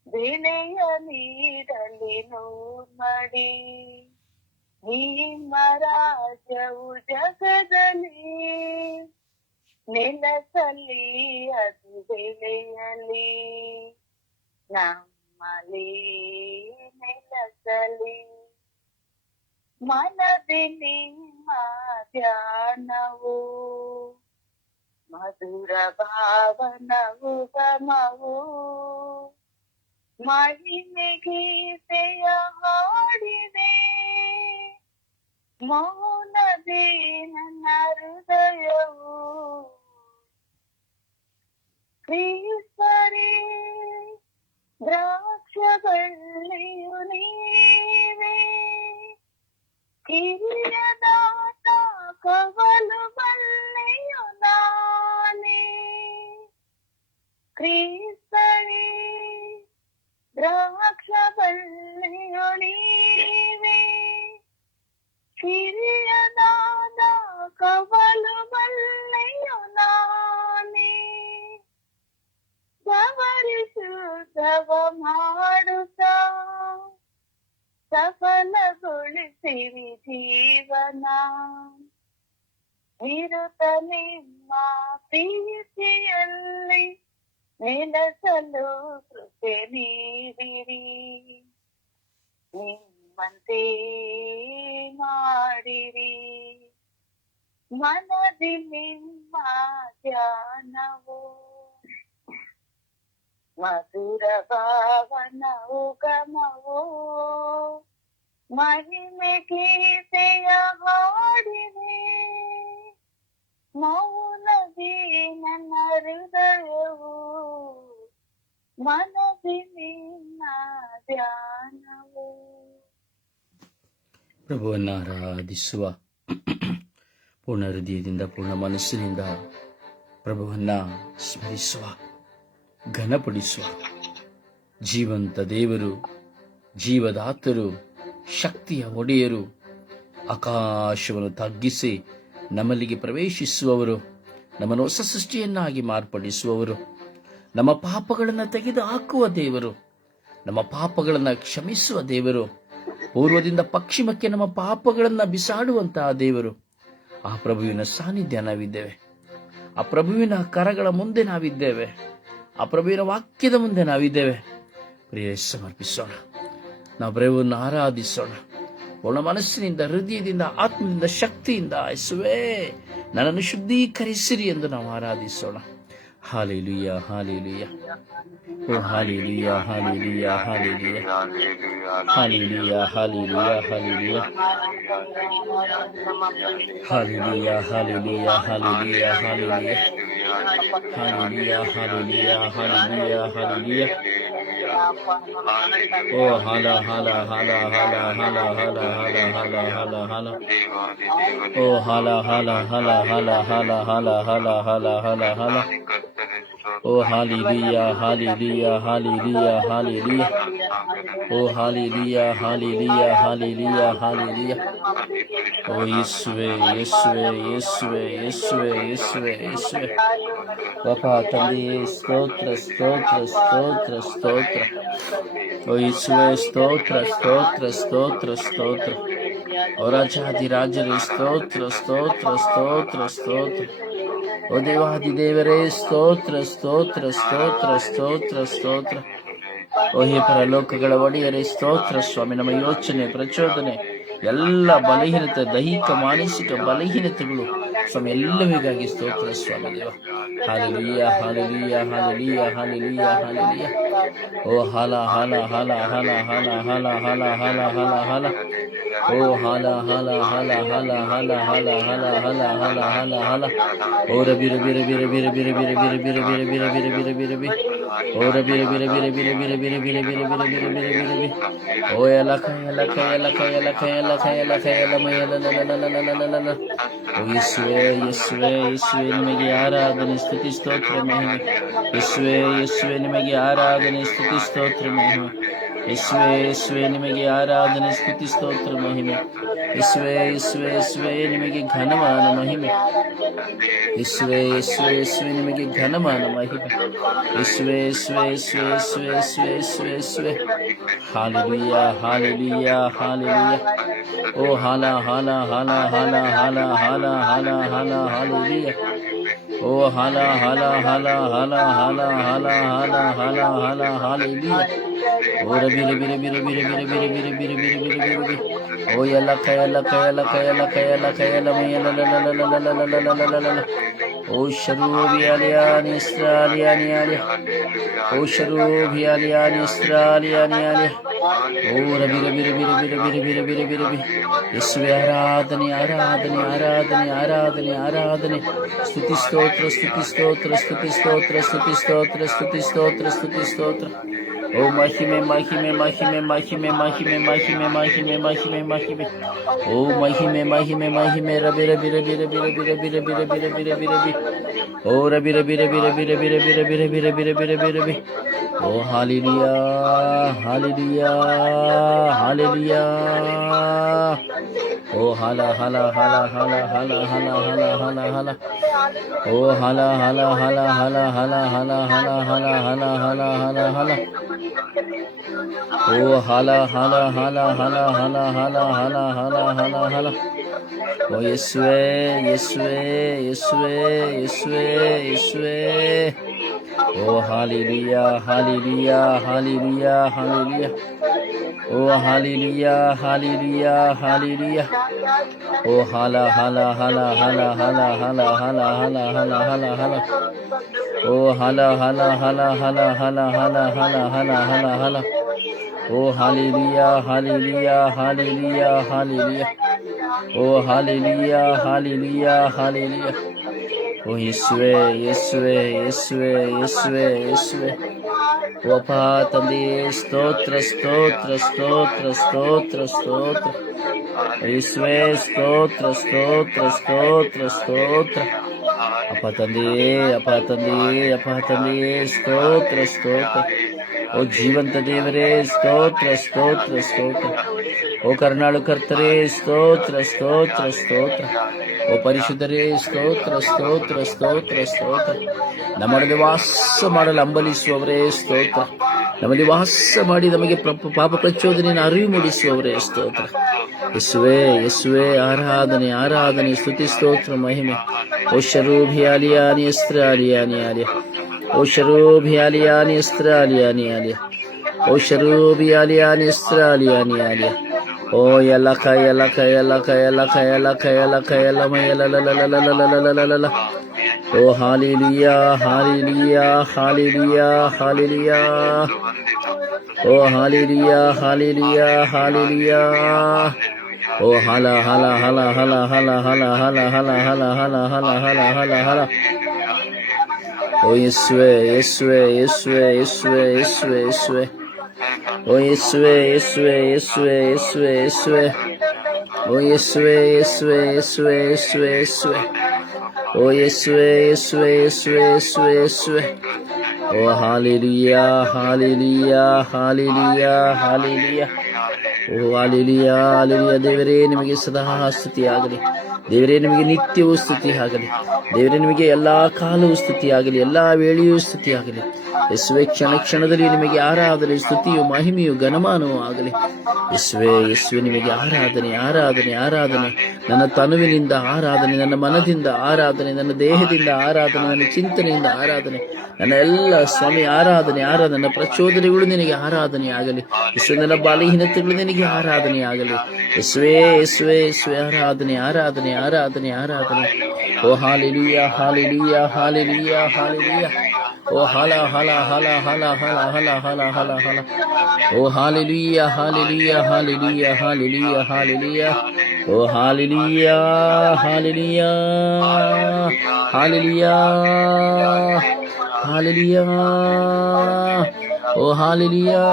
ಬೆಳೆಯ ನೀಡಲಿ ನಡಿ ನಿಮ್ಮ ರಾಜ್ಯವು ಜಗದಲ್ಲಿ ನೆಲಸಲಿ ಅದು ಬೆಳೆಯಲಿ ನಮ್ಮಲ್ಲಿ ನೆಲಸಲಿ ಮನದಿ ನಿಮ್ಮ ಧ್ಯಾನವು ಮಧುರ ಭಾವನವು ಗಮವು ಮಹಿಮೆ ಗೀತೆಯ ಹಾಡಿದೆ ಮೌನದಿ ನನ್ನ ಹೃದಯವು ಕ್ರಿಸ್ತರೇ ಕ್ರಿಸ್ತನೇ ದ್ರಾಕ್ಷ ಬಳ್ಳಿಯು ನೀವೇ, ಕಿರಿಯದಾದ ಕವಲು ಬಳ್ಳಿಯು ನಾನೇ, ಸವರಿಸುತ್ತವ ಮಾಡುತ್ತಾ ಸಫಲಗೊಳಿಸಿರಿ ಜೀವನ. ನಿರುತ ನಿಮ್ಮ ಪ್ರೀತಿಯಲ್ಲಿ ನೆಲೆಸಲು ಕೃಪೆ ನೀಡಿರಿ. ನಿಮ್ಮಂತೆ ಮಾಡಿರಿ, ಮನದಿ ನಿಮ್ಮ ಧ್ಯಾನವು ಮಧುರ ಭಾವನ ಉಗಮವು. ಮಹಿಮೆ ಗೀತೆಯ ಹಾಡಿರಿ, ಮೌನದಿ ನನ್ನ ಹೃದಯವು, ಮನದಿ ನಿನ್ನ ಧ್ಯಾನವು. ಪ್ರಭುವನ್ನು ಆರಾಧಿಸುವ ಪೂರ್ಣ ಹೃದಯದಿಂದ ಪೂರ್ಣ ಮನಸ್ಸಿನಿಂದ ಪ್ರಭುವನ್ನ ಸ್ಮರಿಸುವ, ಘನಪಡಿಸುವ. ಜೀವಂತ ದೇವರು, ಜೀವದಾತರು, ಶಕ್ತಿಯ ಒಡೆಯರು, ಆಕಾಶವನ್ನು ತಗ್ಗಿಸಿ ನಮ್ಮಲ್ಲಿಗೆ ಪ್ರವೇಶಿಸುವವರು, ನಮ್ಮನ್ನು ಹೊಸ ಸೃಷ್ಟಿಯನ್ನಾಗಿ ಮಾರ್ಪಡಿಸುವವರು, ನಮ್ಮ ಪಾಪಗಳನ್ನು ತೆಗೆದು ಹಾಕುವ ದೇವರು, ನಮ್ಮ ಪಾಪಗಳನ್ನು ಕ್ಷಮಿಸುವ ದೇವರು, ಪೂರ್ವದಿಂದ ಪಶ್ಚಿಮಕ್ಕೆ ನಮ್ಮ ಪಾಪಗಳನ್ನು ಬಿಸಾಡುವಂತಹ ದೇವರು. ಆ ಪ್ರಭುವಿನ ಸಾನ್ನಿಧ್ಯ ನಾವಿದ್ದೇವೆ. ಆ ಪ್ರಭುವಿನ ಕರಗಳ ಮುಂದೆ ನಾವಿದ್ದೇವೆ. ಆ ಪ್ರಭುವಿನ ವಾಕ್ಯದ ಮುಂದೆ ನಾವಿದ್ದೇವೆ. ಪ್ರಿಯ, ಸಮರ್ಪಿಸೋಣ. ನಾವು ಪ್ರಭುವನ್ನು ಆರಾಧಿಸೋಣ. ಪೂರ್ಣ ಮನಸ್ಸಿನಿಂದ, ಹೃದಯದಿಂದ, ಆತ್ಮದಿಂದ, ಶಕ್ತಿಯಿಂದ. ಯೇಸುವೇ, ನನ್ನನ್ನು ಶುದ್ಧೀಕರಿಸಿರಿ ಎಂದು ನಾವು ಆರಾಧಿಸೋಣ. ಹಾಲೆಲೂಯಾ, ಹಾಲೆಲೂಯಾ, ಓ hallelujah, hallelujah, hallelujah, hallelujah, hallelujah, hallelujah, hallelujah, hallelujah, hallelujah, hallelujah, hallelujah, hallelujah, hallelujah, hallelujah. ಓ ಹಾಲ ಹಾಲ ಹಾಲ ಹಾಲ ಹಾಲ ಹಾಲ ಹಾಲ ಹಾಲ ಹಾಲ ಹಾಲ. ಓ ಹಾಲ ಹಾಲ ಹಾಲ ಹಾಲ ಹಾಲ ಹಾಲ ಹಾಲ ಹಾಲ ಹಾಲ ಹಾಲ. ಓ ಹಾಲೆಲೂಯಾ, ಹಾಲೆಲೂಯಾ, ಹಾಲೆಲೂಯಾ, ಹಾಲೆಲೂಯಾ. ಓ ಹಾಲೆಲೂಯಾ, ಹಾಲೆಲೂಯಾ, ಹಾಲೆಲೂಯಾ, ಹಾಲೆಲೂಯಾ. ಓ ಯೇಸುವೇ, ಯೇಸುವೇ, ಯೇಸುವೇ, ಯೇಸುವೇ, ಯೇಸುವೇ, ಯೇಸುವೇ. ಪಾಪಾ ತಂದೆಯೇ, ಸ್ತೋತ್ರ, ಸ್ತೋತ್ರ, ಸ್ತೋತ್ರ, ಸ್ತೋತ್ರ. ಓ ಯೇಸುವೇ, ಸ್ತೋತ್ರ, ಸ್ತೋತ್ರ, ಸ್ತೋತ್ರ, ಸ್ತೋತ್ರ. ಓ ರಾಜಾಧಿರಾಜರೇ, ಸ್ತೋತ್ರ, ಸ್ತೋತ್ರ, ಸ್ತೋತ್ರ, ಸ್ತೋತ್ರ. ಓ ದೇವಾದಿ ದೇವರೇ, ಸ್ತೋತ್ರ, ಸ್ತೋತ್ರ, ಸ್ತೋತ್ರ, ಸ್ತೋತ್ರ, ಸ್ತೋತ್ರ. ಓ ಹೇ ಪರಲೋಕಗಳ ಒಡೆಯರೇ, ಸ್ತೋತ್ರ ಸ್ವಾಮಿ. ನಮ್ಮ ಯೋಚನೆ, ಪ್ರಚೋದನೆ, ಎಲ್ಲ ಬಲಹೀನತೆ, ದೈಹಿಕ ಮಾನಸಿಕ ಬಲಹೀನತೆಗಳು ಸ್ವಾಮಿ, ಎಲ್ಲವಿಗಾಗಿ ಸ್ತೋತ್ರ ಸ್ವಾಮಿ ದೇವ. Hallelujah, hallelujah, hallelujah, hallelujah, hallelujah. ಓ ಹಾಲ ಹಾಲ ಹಾಲ ಹಾಲ ಹಾಲ ಹಾಲ ಹಾಲ ಹಾಲ ಹಾಲ ಹಾಲ. ಓ ಹಾಲ ಹಾಲ ಹಾಲ ಹಾಲ ಹಾಲ ಹಾಲ ಹಾಲ ಹಾಲ ಹಾಲ ಹಾಲ ಹಾಲ. ಓ ರಬಿ ರಬಿ ರಬಿ ರಬಿ ರಬಿ ರಬಿ ರಬಿ ರಬಿ ರಬಿ ರಬಿ ರಬಿ ರಬಿ ರಬಿ ರಬಿ. ಓ ರಬಿ ರಬಿ ರಬಿ ರಬಿ ರಬಿ ರಬಿ ರಬಿ ರಬಿ ರಬಿ ರಬಿ ರಬಿ ರಬಿ ರಬಿ. ಓ ಎಲಕ ಎಲಕ ಎಲಕ ಎಲಕ ಎಲಕ ಎಲಕ ಎಲಮ ಎಲಲಲಲಲಲಲಲಲ. ಓ ಯೇಸುವೇ, ಯೇಸುವೇ, ಯೇಸುವೇ, ನಿಮಗೆ ಆರಾಧನೆ, ಸ್ತುತಿ, ಸ್ತೋತ್ರ, ಮಹಿಮೆ. ಯೇಸುವೇ, ಯೇಸುವೇ, ನಿಮಗೆ ಆರಾಧನೆ, ಸ್ತುತಿ, ಸ್ತೋತ್ರ, ಮಹಿಮೆ. ಯೇಸುವೇ, ಯೇಸುವೇ, ನಿಮಗೆ ಆರಾಧನೆ, ಸ್ತುತಿ, ಸ್ತೋತ್ರ, ಮಹಿಮೆ. ಯೇಸುವೇ, ಯೇಸುವೇ, ಯೇಸುವೇ, ನಿಮಗೆ ಘನಮಾನ ಮಹಿಮೆ. ಯೇಸುವೇ, ಯೇಸುವೇ, ಯೇಸುವೇ, ನಿಮಗೆ ಘನಮಾನ ಮಹಿಮೆ. ಯೇಸುವೇ, ಯೇಸುವೇ, ಯೇಸುವೇ, ಯೇಸುವೇ, ಯೇಸುವೇ, ಯೇಸುವೇ, ಯೇಸುವೇ. Hallelujah, hallelujah, hallelujah. ಓ ಹಾಲ ಹಾಲ ಹಾಲ ಹಾಲ ಹಾಲ ಹಾಲ ಹಾಲ ಹಾಲ ಹಾಲೆಲೂಯಾ. ಓ ಹಾಲ ಹಾಲ ಹಾಲ ಹಾಲ ಹಾಲ ಹಾಲ ಹಾಲ ಹಾಲ ಹಾಲ ಹಾಲೆಲೂಯಾ. ಓ ರಬಿ ರಬಿ ರಬಿ ರಬಿ ರಬಿ ರಬಿ ರಬಿ ರಬಿ ರಬಿ ರಬಿ ರಬಿ ರಬಿ. ಓ ಎಲ್ಲ ಕಯಲ ಕಯಲ ಕಯಲ ಕಯಲ ಕಯಲ ಮಯಲಲಲಲಲಲಲಲಲಲಲಲ. ಓ ಶರೂಬಿಯಾಲಿಯಾನಿ ಇಸ್ರಾಲಿಯಾನಿಯಾಲಿ. ಓ ಶರೂಬಿಯಾಲಿಯಾನಿ ಇಸ್ರಾಲಿಯಾನಿಯಾಲಿ. ಓ ರಬಿ ರಬಿ ರಬಿ ರಬಿ ರಬಿ ರಬಿ ರಬಿ ರಬಿ ರಬಿ. ಯೇಸುವೇ, ಆರಾಧನೆ, ಆರಾಧನೆ, ಆರಾಧನೆ, ಆರಾಧನೆ, ಆರಾಧನೆ. ಸ್ತುತಿ, ಸ್ತೋತ್ರ, ಸ್ತುತಿ, ಸ್ತೋತ್ರ, ಸ್ತುತಿ, ಸ್ತೋತ್ರ, ಸ್ತುತಿ, ಸ್ತೋತ್ರ, ಸ್ತುತಿ, ಸ್ತೋತ್ರ, ಸ್ತುತಿ, ಸ್ತೋತ್ರ. ಓ ಮಹಿಮೆ ಮಹಿಮೆ ಮಹಿಮೆ ಮಹಿಮೆ ಮಹಿಮೆ ಮಹಿಮೆ ಮಹಿಮೆ ಮಹಿಮೆ ಮಹಿಮೆ ಓ ಮಹಿಮೆ ಮಹಿಮೆ ಮಹಿಮೆ ರಬಿ ರಬಿ ರಬಿ ರಬಿ ರಬಿ ರಬಿ ರಬಿ ರಬಿ ರಬಿ ರಬಿ ರಬಿ ಓ ರಬಿ ರಬಿ ರಬಿ ರಬಿ ರಬಿ ರಬಿ ರಬಿ ರಬಿ ರಬಿ ರಬಿ ರಬಿ ರಬಿ ಓ ಹಾಲೆಲೂಯಾ ಹಾಲೆಲೂಯಾ ಹಾಲೆಲೂಯಾ ಓ ಹಲ ಹಲ ಹಲ ಹಲ ಹಲ ಹಲ ಹಲ ಹಲ ಹಲ ಓ ಹಲ ಹಲ ಹಲ ಹಲ ಹಲ ಹಲ ಹಲ ಹಲ ಹಲ ಹಲ ಹಲ ಹಲ ಓ ಹಲ ಹಲ ಹಲ ಹಲ ಹಲ ಹಲ ಹಲ ಹಲ ಹಲ ಹಲ ಓ ಯೇಸುವೇ ಯೇಸುವೇ ಯೇಸುವೇ ಯೇಸುವೇ ಯೇಸುವೇ ಓ ಹಾಲೆಲೂಯಾ ಹಾಲೆಲೂಯಾ ಹಾಲೆಲೂಯಾ ಹಾಲೆಲೂಯಾ ಓ ಹಾಲೆಲೂಯಾ ಹಾಲೆಲೂಯಾ ಹಾಲೆಲೂಯಾ ಓ ಹಲ ಹಲ ಹಲ ಹಲ ಹಲ ಹಲ ಹಲ ಹಲ ಹಲ ಹಲ ಹಲ ಓ ಹಲ ಹಲ ಹಲ ಹಲ ಹಲ ಹಲ ಹಲ ಹಲ ಹಲ ಹಲ ಓ ಹಾಲೆಲೂಯಾ ಹಾಲೆಲೂಯಾ ಹಾಲೆಲೂಯಾ ಹಾಲೆಲೂಯಾ ಓ ಹಾಲೆಲೂಯಾ ಹಾಲೆಲೂಯಾ ಹಾಲೆಲೂಯಾ ಓ ಯೇಸುವೇ ಯೇಸುವೇ ಯೇಸುವೇ ಯೇಸುವೇ ಯೇಸುವೇ ಓ ಅಪ್ಪ ತಂದೆಯೇ ಸ್ತೋತ್ರ ಸ್ತೋತ್ರ ಸ್ತೋತ್ರ ಸ್ತೋತ್ರ ಸ್ತೋತ್ರ ಯೇಸುವೇ ಸ್ತೋತ್ರ ಸ್ತೋತ್ರ ಸ್ತೋತ್ರ ಸ್ತೋತ್ರ ಅಪ್ಪ ತಂದೆಯೇ ಅಪ್ಪ ತಂದೆಯೇ ಅಪ್ಪ ತಂದೆಯೇ ಸ್ತೋತ್ರ ಸ್ತೋತ್ರ ಓ ಜೀವಂತ ದೇವರೇ ಸ್ತೋತ್ರ ಸ್ತೋತ್ರ ಸ್ತೋತ್ರ ಓ ಕರುಣಾಳು ಕರ್ತರೇ ಸ್ತೋತ್ರ ಸ್ತೋತ್ರ ಸ್ತೋತ್ರ ಓ ಪರಿಶುದ್ಧರೇ ಸ್ತೋತ್ರ ಸ್ತೋತ್ರ ಸ್ತೋತ್ರ ಸ್ತೋತ್ರ ನಮ್ಮೊಡನೆ ವಾಸ ಮಾಡಲು ಹಂಬಲಿಸುವವರೇ ಸ್ತೋತ್ರ ನಮ್ಮಲ್ಲಿ ವಾಸ ಮಾಡಿ ನಮಗೆ ಪಾಪ ಪ್ರಚೋದನೆಯನ್ನು ಅರಿವು ಮೂಡಿಸುವವರೇ ಸ್ತೋತ್ರ ಯೇಸುವೇ ಯೇಸುವೇ ಆರಾಧನೆ ಆರಾಧನೆ ಸ್ತುತಿ ಸ್ತೋತ್ರ ಮಹಿಮೆ ಓ ಶರೂಭಿ ಅಲಿಯಾನಿ ಅಸ್ತ್ರ ಅಲಿಯಾನಿ ಅಲಿಯ ಓ ಶರೂಭಿ ಅಲಿಯಾನಿ ಅಸ್ತ್ರ ಅಲಿಯಾನಿ ಅಲಿಯ ಓ ಶರೂಭಿ ಅಲಿಯಾನಿ ಅಸ್ತ್ರ ಅಲಿಯಾನಿ ಅಲಿಯ ಓ ಯಲಕ ಯಲಕ ಯಲಕ ಯಲಕ ಯಲಕ ಯಲಕ ಯಲಮ ಯಲಲಲಲಲಲಲಲಲಲಲ ಓ ಹಾಲೆಲೂಯಾ ಹಾಲೆಲೂಯಾ ಹಾಲೆಲೂಯಾ ಹಾಲೆಲೂಯಾ ಓ ಹಾಲೆಲೂಯಾ ಹಾಲೆಲೂಯಾ ಹಾಲೆಲೂಯಾ ಓ ಹಲ ಹಲ ಹಲ ಹಲ ಹಲ ಹಲ ಹಲ ಹಲ ಹಲ ಹಲ ಹಲ ಹಲ ಹಲ ಹಲ ಓ ಯೇಸುವೇ ಯೇಸುವೇ ಯೇಸುವೇ ಯೇಸುವೇ ಯೇಸುವೇ ಯೇಸುವೇ ಓ ಯೇಸುವೇ ಯೇಸುವೇ ಯೇಸುವೇ ಯೇಸುವೇ ಯೇಸುವೇ ಓ ಯೇಸುವೇ ಯೇಸುವೇ ಯೇಸುವೇ ಯೇಸುವೇ ಯೇಸುವೇ ಓ ಯೇಸುವೇ ಯೇಸುವೇ ಯೇಸುವೇ ಯೇಸುವೇ ಯೇಸುವೇ ಓ ಹಾಲೆಲೂಯಾ ಹಾಲೆಲೂಯಾ ಹಾಲೆಲೂಯಾ ಹಾಲೆಲೂಯಾ ಓ ಹಾಲೆಲೂಯಾ ಹಾಲೆಲೂಯಾ ದೇವರೇ ನಿಮಗೆ ಸದಾ ಸ್ತುತಿಯಾಗಲಿ ದೇವರೇ ನಿಮಗೆ ನಿತ್ಯವೂ ಸ್ತುತಿ ಆಗಲಿ ದೇವರೇ ನಿಮಗೆ ಎಲ್ಲಾ ಕಾಲವೂ ಸ್ತುತಿಯಾಗಲಿ ಎಲ್ಲಾ ವೇಳೆಯೂ ಸ್ತುತಿಯಾಗಲಿ ಯೇಸುವೆ ಕ್ಷಣ ಕ್ಷಣದಲ್ಲಿ ನಿಮಗೆ ಆರಾಧನೆ ಸ್ತುತಿಯು ಮಹಿಮೆಯು ಘನಮಾನವೂ ಆಗಲಿ ಯೇಸುವೆ ಯೇಸುವೆ ನಿಮಗೆ ಆರಾಧನೆ ಆರಾಧನೆ ಆರಾಧನೆ ನನ್ನ ತನುವಿನಿಂದ ಆರಾಧನೆ ನನ್ನ ಮನದಿಂದ ಆರಾಧನೆ ನನ್ನ ದೇಹದಿಂದ ಆರಾಧನೆ ನನ್ನ ಚಿಂತನೆಯಿಂದ ಆರಾಧನೆ ನನ್ನ ಎಲ್ಲ ಸ್ವಾಮಿ ಆರಾಧನೆ ಆರಾಧನೆ ನನ್ನ ಪ್ರಚೋದನೆಗಳು ನಿನಗೆ ಆರಾಧನೆ ಆಗಲಿ ಯೇಸುವೆ ನನ್ನ ಬಲಹೀನತೆಗಳು ನಿನಗೆ ಆರಾಧನೆ ಆಗಲಿ ಯೇಸುವೆ ಯೇಸುವೆ ಯೇಸುವೆ ಆರಾಧನೆ ಆರಾಧನೆ ಆರಾಧನೆ ಆರಾಧನೆ ಓ ಹಾಲೆಲೂಯಾ ಹಾಲೆಲೂಯಾ ಹಾಲೆಲೂಯಾ ಹಾಲೆಲೂಯಾ ಓ ಹಲ ಹಲ ಹಲ ಹಲ ಹಲ ಹಲ ಹಲ ಹಲ ಹಲ ಓ hallelujah hallelujah hallelujah hallelujah hallelujah ಓ ಹಾಲೆಲೂಯಾ ಹಾಲೆಲೂಯಾ ಹಾಲೆಲೂಯಾ ಹಾಲೆಲೂಯಾ ಓ ಹಾಲೆಲೂಯಾ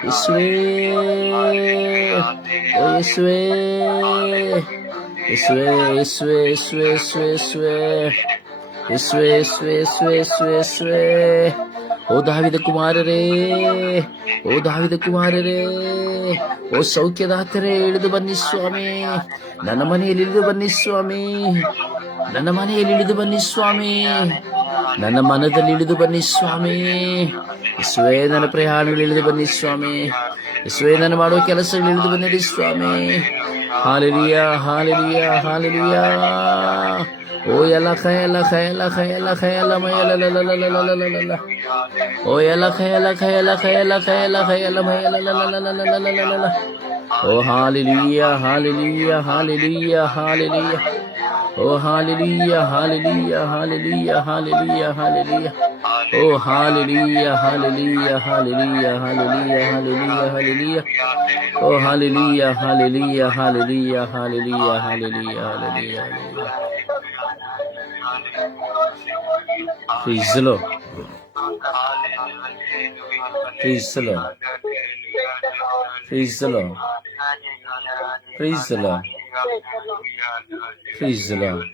ಯೇಸುವೇ ಓ ಯೇಸುವೇ ಯೇಸುವೇ ಯೇಸುವೇ ಯೇಸುವೇ ಯೇಸುವೇ ಯೇಸುವೇ ಯೇಸುವೇ ಯೇಸುವೇ ಯೇಸುವೇ ಯೇಸುವೇ ಓ ದಾವಿದ ಕುಮಾರರೇ ಓ ದಾವಿದ ಕುಮಾರರೇ ಓ ಸೌಖ್ಯದಾತರೇ ಇಳಿದು ಬನ್ನಿ ಸ್ವಾಮಿ ನನ್ನ ಮನೆಯಲ್ಲಿ ಇಳಿದು ಬನ್ನಿ ಸ್ವಾಮಿ ನನ್ನ ಮನೆಯಲ್ಲಿ ಇಳಿದು ಬನ್ನಿ ಸ್ವಾಮಿ ನನ್ನ ಮನದಲ್ಲಿ ಇಳಿದು ಬನ್ನಿ ಸ್ವಾಮಿ ಯೇಸುವೇ ನನ್ನ ಪ್ರಯಾಣಗಳು ಇಳಿದು ಬನ್ನಿ ಸ್ವಾಮಿ ಯೇಸುವೇ ನಾನು ಮಾಡುವ ಕೆಲಸಗಳು ಇಳಿದು ಬನ್ನಿರಿ ಸ್ವಾಮಿ ಹಾಲೆಲೂಯಾ ಹಾಲೆಲೂಯಾ ಹಾಲೆಲೂಯಾ ಓ ಯಲಕ ಯಲಕ ಯಲಕ ಯಲಕ ಯಲಮ ಯಲಲಲಲಲಲಲಲಲ ಓ ಯಲಕ ಯಲಕ ಯಲಕ ಯಲಕ ಯಲಕ ಯಲಮ ಯಲಲಲಲಲಲಲಲ ಓ ಹಾಲೆಲೂಯಾ ಹಾಲೆಲೂಯಾ ಹಾಲೆಲೂಯಾ ಹಾಲೆಲೂಯಾ ಓ hallelujah hallelujah hallelujah hallelujah hallelujah ಓ hallelujah hallelujah hallelujah hallelujah hallelujah hallelujah ಓ hallelujah hallelujah hallelujah hallelujah hallelujah hallelujah Praise the Lord. Praise the Lord. Praise the Lord. Praise the Lord. Praise the Lord.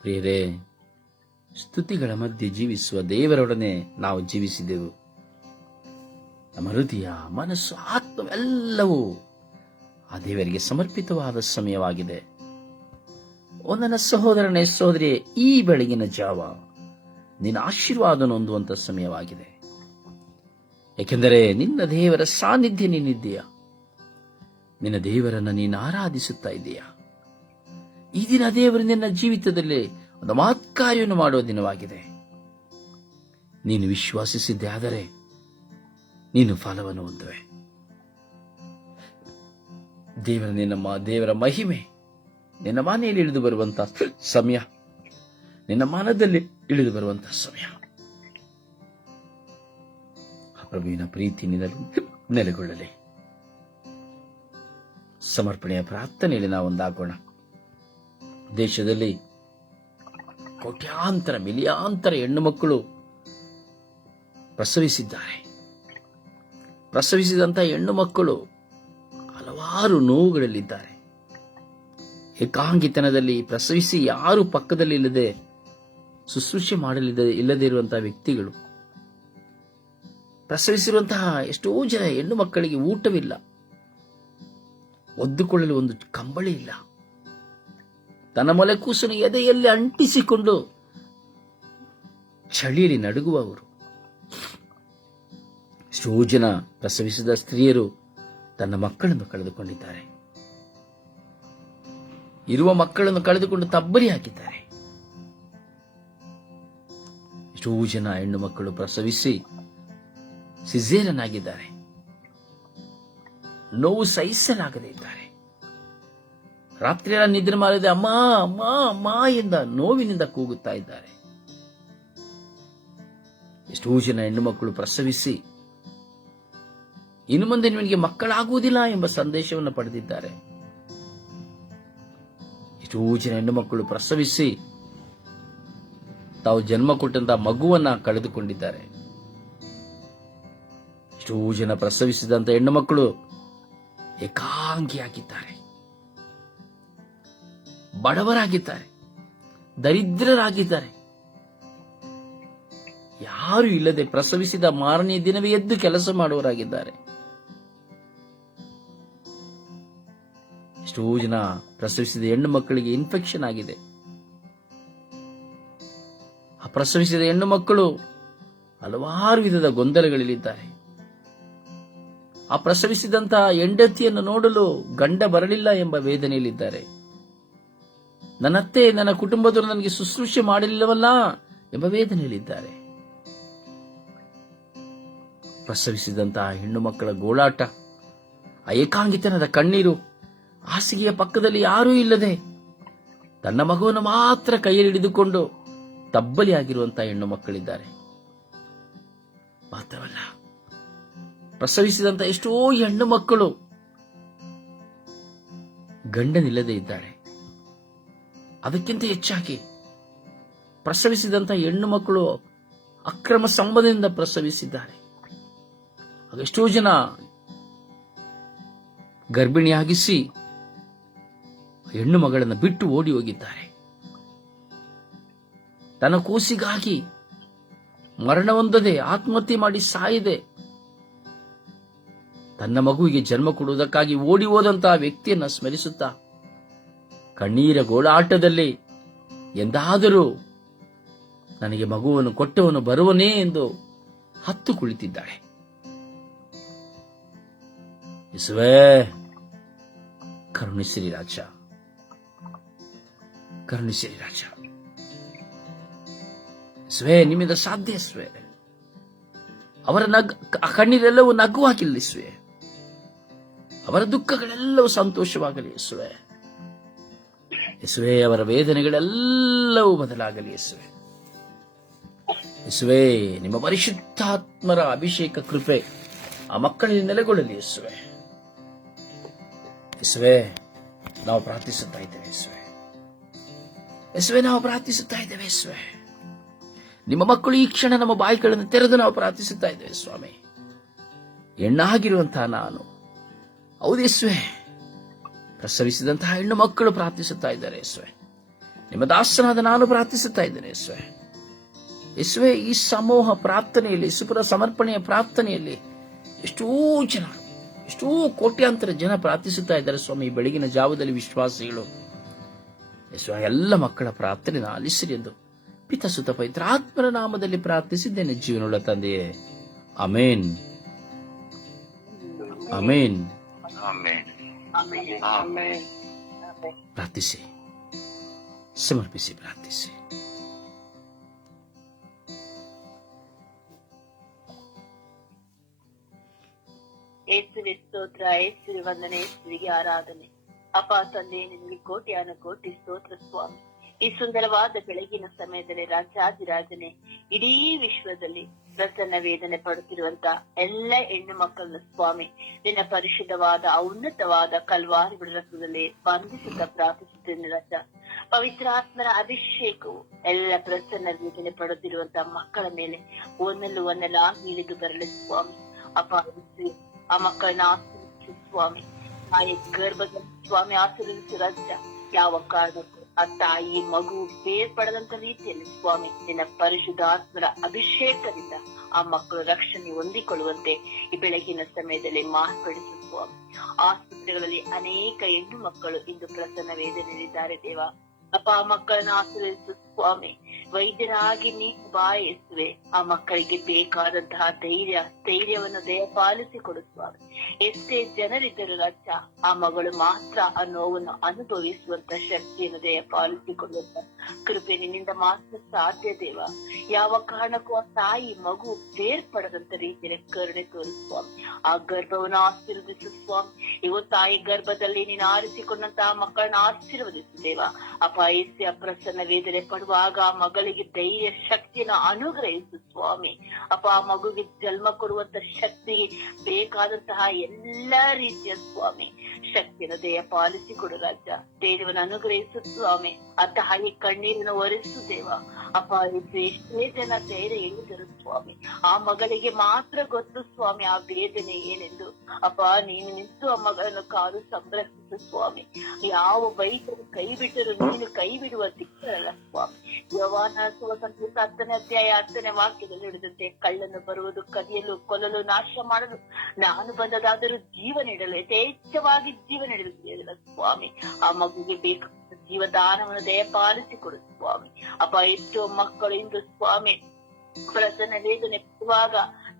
ಪ್ರಿಯರೇ, ಸ್ತುತಿಗಳ ಮಧ್ಯೆ ಜೀವಿಸುವ ದೇವರೊಡನೆ ನಾವು ಜೀವಿಸಿದೆವು. ನಮ್ಮ ಹೃದಯ, ಮನಸ್ಸು, ಆತ್ಮವೆಲ್ಲವೂ ಆ ದೇವರಿಗೆ ಸಮರ್ಪಿತವಾದ ಸಮಯವಾಗಿದೆ. ನನ್ನ ಸಹೋದರನೇ, ಸಹೋದರಿಯೇ, ಈ ಬೆಳಗಿನ ಜಾವ ನಿನ್ನ ಆಶೀರ್ವಾದ ಹೊಂದುವಂತ ಸಮಯವಾಗಿದೆ. ಏಕೆಂದರೆ ನಿನ್ನ ದೇವರ ಸಾನ್ನಿಧ್ಯ ನೀನಿದ್ದೀಯ. ನಿನ್ನ ದೇವರನ್ನ ನೀನು ಆರಾಧಿಸುತ್ತಾ ಇದ್ದೀಯ. ಈ ದಿನ ದೇವರು ನಿನ್ನ ಜೀವಿತದಲ್ಲಿ ಒಂದು ಮಹತ್ಕಾರ್ಯವನ್ನು ಮಾಡುವ ದಿನವಾಗಿದೆ. ನೀನು ವಿಶ್ವಾಸಿಸಿದ್ದೆ ಆದರೆ ನೀನು ಫಲವನ್ನು ಹೊಂದುವೆ. ದೇವರ ಮಹಿಮೆ ನಿನ್ನ ಮನೆಯಲ್ಲಿ ಇಳಿದು ಬರುವಂತಹ ಸಮಯ, ನಿನ್ನ ಮನದಲ್ಲಿ ಇಳಿದು ಬರುವಂತಹ ಸಮಯ. ಪ್ರಭುವಿನ ಪ್ರೀತಿ ನೆಲೆಗೊಳ್ಳಲಿ. ಸಮರ್ಪಣೆಯ ಪ್ರಾರ್ಥನೆಯಲ್ಲಿ ನಾವು ಒಂದಾಗೋಣ. ದೇಶದಲ್ಲಿ ಕೋಟ್ಯಾಂತರ ಮಿಲಿಯಾಂತರ ಹೆಣ್ಣು ಮಕ್ಕಳು ಪ್ರಸವಿಸಿದ್ದಾರೆ. ಪ್ರಸವಿಸಿದಂತಹ ಹೆಣ್ಣು ಮಕ್ಕಳು ಹಲವಾರು ನೋವುಗಳಲ್ಲಿದ್ದಾರೆ. ಏಕಾಂಗಿತನದಲ್ಲಿ ಪ್ರಸವಿಸಿ ಯಾರು ಪಕ್ಕದಲ್ಲಿ ಇಲ್ಲದೆ ಶುಶ್ರೂಷೆ ಇಲ್ಲದೆ ಇರುವಂತಹ ವ್ಯಕ್ತಿಗಳು. ಪ್ರಸವಿಸಿರುವಂತಹ ಎಷ್ಟೋ ಜನ ಹೆಣ್ಣು ಮಕ್ಕಳಿಗೆ ಊಟವಿಲ್ಲ, ಒದ್ದುಕೊಳ್ಳಲು ಒಂದು ಕಂಬಳಿ ಇಲ್ಲ. ತನ್ನ ಮೊಲೆ ಕೂಸನ್ನು ಎದೆಯಲ್ಲಿ ಅಂಟಿಸಿಕೊಂಡು ಚಳಿಯಲ್ಲಿ ನಡುಗುವವರು. ಎಷ್ಟೋ ಜನ ಪ್ರಸವಿಸಿದ ಸ್ತ್ರೀಯರು ತನ್ನ ಮಕ್ಕಳನ್ನು ಕಳೆದುಕೊಂಡಿದ್ದಾರೆ. ಇರುವ ಮಕ್ಕಳನ್ನು ಕಳೆದುಕೊಂಡು ತಬ್ಬಲಿ ಹಾಕಿದ್ದಾರೆ. ಎಷ್ಟೋ ಜನ ಹೆಣ್ಣು ಮಕ್ಕಳು ಪ್ರಸವಿಸಿ ಸಿಸೇರಿಯನ್ ಆಗಿದ್ದಾರೆ. ನೋವು ಸಹಿಸಲಾಗದೇ ಇದ್ದಾರೆ. ರಾತ್ರಿ ಎಲ್ಲ ನಿದ್ರೆ ಮಾಡದೆ ಅಮ್ಮ ಅಮ್ಮ ಅಮ್ಮ ಎಂದ ನೋವಿನಿಂದ ಕೂಗುತ್ತಾ ಇದ್ದಾರೆ. ಎಷ್ಟೋ ಜನ ಹೆಣ್ಣು ಮಕ್ಕಳು ಪ್ರಸವಿಸಿ ಇನ್ನು ಮುಂದೆ ನಿಮಗೆ ಮಕ್ಕಳಾಗುವುದಿಲ್ಲ ಎಂಬ ಸಂದೇಶವನ್ನು ಪಡೆದಿದ್ದಾರೆ. ಎಷ್ಟೋ ಜನ ಹೆಣ್ಣು ಮಕ್ಕಳು ಪ್ರಸವಿಸಿ ತಾವು ಜನ್ಮ ಕೊಟ್ಟಂತಹ ಮಗುವನ್ನ ಕಳೆದುಕೊಂಡಿದ್ದಾರೆ. ಎಷ್ಟೋ ಜನ ಪ್ರಸವಿಸಿದಂತ ಹೆಣ್ಣು ಮಕ್ಕಳು ಏಕಾಂಗಿಯಾಗಿದ್ದಾರೆ, ಬಡವರಾಗಿದ್ದಾರೆ, ದರಿದ್ರರಾಗಿದ್ದಾರೆ. ಯಾರು ಇಲ್ಲದೆ ಪ್ರಸವಿಸಿದ ಮಾರನೇ ದಿನವೇ ಎದ್ದು ಕೆಲಸ ಮಾಡುವವರಾಗಿದ್ದಾರೆ. ಎಷ್ಟೋ ಜನ ಪ್ರಸವಿಸಿದ ಹೆಣ್ಣು ಮಕ್ಕಳಿಗೆ ಇನ್ಫೆಕ್ಷನ್ ಆಗಿದೆ. ಆ ಪ್ರಸವಿಸಿದ ಹೆಣ್ಣು ಮಕ್ಕಳು ಹಲವಾರು ವಿಧದ ಗೊಂದಲಗಳಲ್ಲಿದ್ದಾರೆ. ಆ ಪ್ರಸವಿಸಿದಂತಹ ಹೆಂಡತಿಯನ್ನು ನೋಡಲು ಗಂಡ ಬರಲಿಲ್ಲ ಎಂಬ ವೇದನೆಯಲ್ಲಿದ್ದಾರೆ. ನನ್ನತ್ತೆ, ನನ್ನ ಕುಟುಂಬದವರು ನನಗೆ ಶುಶ್ರೂಷೆ ಮಾಡಲಿಲ್ಲವಲ್ಲ ಎಂಬ ವೇದನೆಯಲ್ಲಿದ್ದಾರೆ. ಪ್ರಸವಿಸಿದಂತಹ ಹೆಣ್ಣು ಮಕ್ಕಳ ಗೋಳಾಟ, ಆ ಏಕಾಂಗಿತನದ ಕಣ್ಣೀರು, ಹಾಸಿಗೆಯ ಪಕ್ಕದಲ್ಲಿ ಯಾರೂ ಇಲ್ಲದೆ ತನ್ನ ಮಗುವನ್ನು ಮಾತ್ರ ಕೈಯಲ್ಲಿ ಹಿಡಿದುಕೊಂಡು ತಬ್ಬಲಿಯಾಗಿರುವಂತಹ ಹೆಣ್ಣು ಮಕ್ಕಳಿದ್ದಾರೆ. ಮಾತ್ರವಲ್ಲ, ಪ್ರಸವಿಸಿದಂತ ಎಷ್ಟೋ ಹೆಣ್ಣು ಮಕ್ಕಳು ಗಂಡನಿಲ್ಲದೆ ಇದ್ದಾರೆ. ಅದಕ್ಕಿಂತ ಹೆಚ್ಚಾಗಿ ಪ್ರಸವಿಸಿದಂತ ಹೆಣ್ಣು ಮಕ್ಕಳು ಅಕ್ರಮ ಸಂಬಂಧದಿಂದ ಪ್ರಸವಿಸಿದ್ದಾರೆ. ಎಷ್ಟೋ ಜನ ಗರ್ಭಿಣಿಯಾಗಿಸಿ ಹೆಣ್ಣು ಮಗಳನ್ನು ಬಿಟ್ಟು ಓಡಿ ಹೋಗಿದ್ದಾರೆ. ತನ್ನ ಕೂಸಿಗಾಗಿ ಮರಣ ಹೊಂದದೆ ಆತ್ಮಹತ್ಯೆ ಮಾಡಿ ಸಾಯದೆ ತನ್ನ ಮಗುವಿಗೆ ಜನ್ಮ ಕೊಡುವುದಕ್ಕಾಗಿ ಓಡಿ ಹೋದಂತಹ ವ್ಯಕ್ತಿಯನ್ನ ಸ್ಮರಿಸುತ್ತಾ ಕಣ್ಣೀರ ಗೋಳಾಟದಲ್ಲಿ ಎಂದಾದರೂ ನನಗೆ ಮಗುವನ್ನು ಕೊಟ್ಟವನು ಬರುವನೇ ಎಂದು ಹತ್ತು ಕುಳಿತಿದ್ದಾಳೆ. ಯೇಸುವೇ, ಕರುಣಿಸಿರಿ ರಾಜ, ಕರುಣಿಸಿರಿ ರಾಜ. ಯೇಸುವೇ, ನಿಮ್ಮಿಂದ ಸಾಧ್ಯ ಯೇಸುವೇ. ಅವರ ಕಣ್ಣೀರೆಲ್ಲವೂ ನಗುವಾಗಿರಲಿ ಯೇಸುವೇ. ಅವರ ದುಃಖಗಳೆಲ್ಲವೂ ಸಂತೋಷವಾಗಲಿ ಯೇಸುವೇ. ಯೇಸುವೇ, ಅವರ ವೇದನೆಗಳೆಲ್ಲವೂ ಬದಲಾಗಲಿ ಯೇಸುವೇ. ಯೇಸುವೇ, ನಿಮ್ಮ ಪರಿಶುದ್ಧಾತ್ಮರ ಅಭಿಷೇಕ ಕೃಪೆ ಆ ಮಕ್ಕಳಲ್ಲಿ ನೆಲೆಗೊಳ್ಳಲಿ ಯೇಸುವೇ. ಯೇಸುವೇ, ನಾವು ಪ್ರಾರ್ಥಿಸುತ್ತಾ ಇದ್ದೇವೆ ಯೇಸುವೇ. ಯೇಸುವೇ, ನಾವು ಪ್ರಾರ್ಥಿಸುತ್ತಾ ಇದ್ದೇವೆ ಯೇಸುವೇ. ನಿಮ್ಮ ಮಕ್ಕಳು ಈ ಕ್ಷಣ ನಮ್ಮ ಬಾಯಿಗಳನ್ನು ತೆರೆದು ನಾವು ಪ್ರಾರ್ಥಿಸುತ್ತಾ ಇದ್ದೇವೆ ಸ್ವಾಮಿ. ಹೆಣ್ಣಾಗಿರುವಂತಹ ನಾನು, ಹೌದೇಸುವೆ, ಪ್ರಸವಿಸಿದಂತಹ ಹೆಣ್ಣು ಮಕ್ಕಳು ಪ್ರಾರ್ಥಿಸುತ್ತಾ ಇದ್ದಾರೆ ಯೇಸುವೆ. ನಿಮ್ಮ ದಾಸನಾದ ನಾನು ಪ್ರಾರ್ಥಿಸುತ್ತಾ ಇದ್ದೇನೆ ಯೇಸುವೆ. ಯೇಸುವೆ, ಈ ಸಮೂಹ ಪ್ರಾರ್ಥನೆಯಲ್ಲಿ, ಸುಪುರ ಸಮರ್ಪಣೆಯ ಪ್ರಾರ್ಥನೆಯಲ್ಲಿ ಎಷ್ಟೋ ಕೋಟ್ಯಾಂತರ ಜನ ಪ್ರಾರ್ಥಿಸುತ್ತಾ ಇದ್ದಾರೆ ಸ್ವಾಮಿ. ಈ ಬೆಳಗಿನ ಜಾವದಲ್ಲಿ ವಿಶ್ವಾಸಿಗಳು ಯೇಸುವೆ, ಎಲ್ಲ ಮಕ್ಕಳ ಪ್ರಾರ್ಥನೆ ಆಲಿಸಿರಿ ಎಂದು ಪಿತ ಸುತ ಪವಿತ್ರಾತ್ಮರ ನಾಮದಲ್ಲಿ ಪ್ರಾರ್ಥಿಸಿದ್ದೇನೆ ಜೀವನವುಳ್ಳ ತಂದೆಯೇ, ಆಮೇನ್, ಆಮೇನ್. ಪ್ರಾರ್ಥಿಸಿ, ಸಮರ್ಪಿಸಿ ಪ್ರಾರ್ಥಿಸಿ. ಯೇಸುವೆ ಸ್ತೋತ್ರ, ಯೇಸುವೆ ವಂದನೆ, ಯೇಸುವಿಗೆ ಆರಾಧನೆ. ಅಪ್ಪ ತಂದೆ, ನಿನಗೆ ಕೋಟ್ಯಾನು ಕೋಟಿ ಸ್ತೋತ್ರ ಸ್ವಾಮಿ. ಈ ಸುಂದರವಾದ ಬೆಳಗಿನ ಸಮಯದಲ್ಲಿ ರಾಜಾದಿರಾಜನೆ, ಇಡೀ ವಿಶ್ವದಲ್ಲಿ ಪ್ರಸನ್ನ ವೇದನೆ ಪಡುತ್ತಿರುವಂತ ಎಲ್ಲ ಹೆಣ್ಣು ಮಕ್ಕಳನ್ನ ಸ್ವಾಮಿ ನಿನ್ನ ಪರಿಶುದ್ಧವಾದ ಉನ್ನತವಾದ ಕಲ್ವಾರಿ ರಕ್ತದಲ್ಲಿ ಬಂಧಿಸುತ್ತಾ ಪ್ರಾರ್ಥಿಸುತ್ತೇನೆ ರಾಜ. ಪವಿತ್ರಾತ್ಮರ ಅಭಿಷೇಕವು ಎಲ್ಲ ಪ್ರಸನ್ನ ವೇದನೆ ಪಡುತ್ತಿರುವಂತ ಮಕ್ಕಳ ಮೇಲೆ ಒಂದೆಲ್ಲ ಇಳಿದು ಬರಲಿ ಸ್ವಾಮಿ. ಅಪ್ಪ, ಆ ಮಕ್ಕಳನ್ನ ಆಶೀರ್ವಿಸು ಸ್ವಾಮಿ. ತಾಯಿ ಗರ್ಭದಲ್ಲಿ ಸ್ವಾಮಿ ಆಶೀರ್ವಿಸು ರಾಜ. ಯಾವ ಕಾರಣಕ್ಕೂ ಆ ತಾಯಿ ಮಗು ಬೇರ್ಪಡದಂತ ರೀತಿಯಲ್ಲಿ ಸ್ವಾಮಿ ನಿನ್ನ ಪರಿಶುದ್ಧ ಆತ್ಮರ ಅಭಿಷೇಕದಿಂದ ಆ ಮಕ್ಕಳು ರಕ್ಷಣೆ ಹೊಂದಿಕೊಳ್ಳುವಂತೆ ಈ ಬೆಳಗಿನ ಸಮಯದಲ್ಲಿ ಮಾರ್ಪಡಿಸು ಸ್ವಾಮಿ. ಆಸ್ಪತ್ರೆಗಳಲ್ಲಿ ಅನೇಕ ಹೆಣ್ಣು ಮಕ್ಕಳು ಇಂದು ಪ್ರಸನ್ನ ವೇದನೆಯಲ್ಲಿದ್ದಾರೆ ದೇವ. ಅಪ್ಪ, ಆ ಮಕ್ಕಳನ್ನ ಆಶೀರ್ವದಿಸು ಸ್ವಾಮಿ. ವೈದ್ಯರಾಗಿ ನೀನು ಬಾಯಿಸುವೆ. ಆ ಮಕ್ಕಳಿಗೆ ಬೇಕಾದಂತಹ ಧೈರ್ಯವನ್ನು ದಯಪಾಲಿಸಿ ಕೊಡು ಸ್ವಾಮಿ. ಎಷ್ಟೇ ಜನರಿದ್ದರು ರಾಜ, ಆ ಮಗಳು ಮಾತ್ರ ಆ ನೋವನ್ನು ಅನುಭವಿಸುವಂತ ಶಕ್ತಿಯನ್ನು ದಯಪಾಲಿಸಿಕೊಳ್ಳುವಂತ ಕೃಪೆ ನಿನ್ನಿಂದ ಮಾತ್ರ ಸಾಧ್ಯ ದೇವ. ಯಾವ ಕಾರಣಕ್ಕೂ ಆ ತಾಯಿ ಮಗು ಬೇರ್ಪಡದಂತ ರೀತಿಯಲ್ಲಿ ಕರುಣೆ ತೋರು ಸ್ವಾಮಿ. ಆ ಗರ್ಭವನ್ನು ಆಶೀರ್ವದಿಸು ಸ್ವಾಮಿ. ಇವತ್ತು ತಾಯಿ ಗರ್ಭದಲ್ಲಿ ನೀನು ಆರಿಸಿಕೊಂಡಂತಹ ಮಕ್ಕಳನ್ನ ಆಶೀರ್ವದಿಸು ದೇವ. ಅಪಾಯಸ್ಯ ಪ್ರಸನ್ನ ವೇದನೆ ಪಡುವಾಗ ಆ ಮಗಳಿಗೆ ಧೈರ್ಯ ಶಕ್ತಿಯನ್ನು ಅನುಗ್ರಹಿಸು ಸ್ವಾಮಿ. ಅಪ್ಪ, ಆ ಮಗುಗೆ ಜನ್ಮ ಕೊಡುವಂತ ಶಕ್ತಿಗೆ ಬೇಕಾದಂತಹ ಎಲ್ಲಾ ರೀತಿಯ ಸ್ವಾಮಿ ಶಕ್ತಿಯನ್ನು ದಯಪಾಲಿಸಿ ಕೊಡು ರಾಜ. ಧೈರ್ಯವನ್ನು ಅನುಗ್ರಹಿಸು ಸ್ವಾಮಿ. ಆ ತಾಯಿ ಕಣ್ಣೀರನ್ನು ಒರೆಸು ದೇವ. ಅಪ್ಪ, ಎಷ್ಟೇ ಜನ ಧೈರ್ಯ ಹೇಳಿದರು ಸ್ವಾಮಿ, ಆ ಮಗಳಿಗೆ ಮಾತ್ರ ಗೊತ್ತು ಸ್ವಾಮಿ ಆ ವೇದನೆ ಏನೆಂದು. ಅಪ್ಪ, ನೀನು ನಿಂತು ಆ ಮಗಳನ್ನು ಕಾದು ಸಂರಕ್ಷಿಸು ಸ್ವಾಮಿ. ಯಾವ ವೈದ್ಯರು ಕೈ ಬಿಟ್ಟರು ನೀನು ಕೈ ಬಿಡುವ ದಿಕ್ಕರಲ್ಲ ಸ್ವಾಮಿ. ಯೋಹಾನ ಸುವಾರ್ತೆ 10ನೇ ಅಧ್ಯಾಯ 10ನೇ ವಾಕ್ಯದಲ್ಲಿ ಹಿಡಿದಂತೆ, ಕಳ್ಳನ್ನು ಬರುವುದು ಕದಿಯಲು ಕೊಲ್ಲಲು ನಾಶ ಮಾಡಲು, ನಾನು ಬಂದದಾದರೂ ಜೀವ ನೀಡಲು ಯಥೇಚ್ಛವಾಗಿ ಜೀವ ನೀಡಲು ಸ್ವಾಮಿ. ಆ ಮಗುಗೆ ಬೇಕಾದ ಜೀವದಾನವನ್ನು ದಯಪಾಲಿಸಿಕೊಡು ಸ್ವಾಮಿ. ಅಪ್ಪ, ಎಷ್ಟೋ ಮಕ್ಕಳು ಇಂದು ಸ್ವಾಮಿ ಪ್ರಸನ್ನ ವೇದನೆ ಪಡುವಾಗ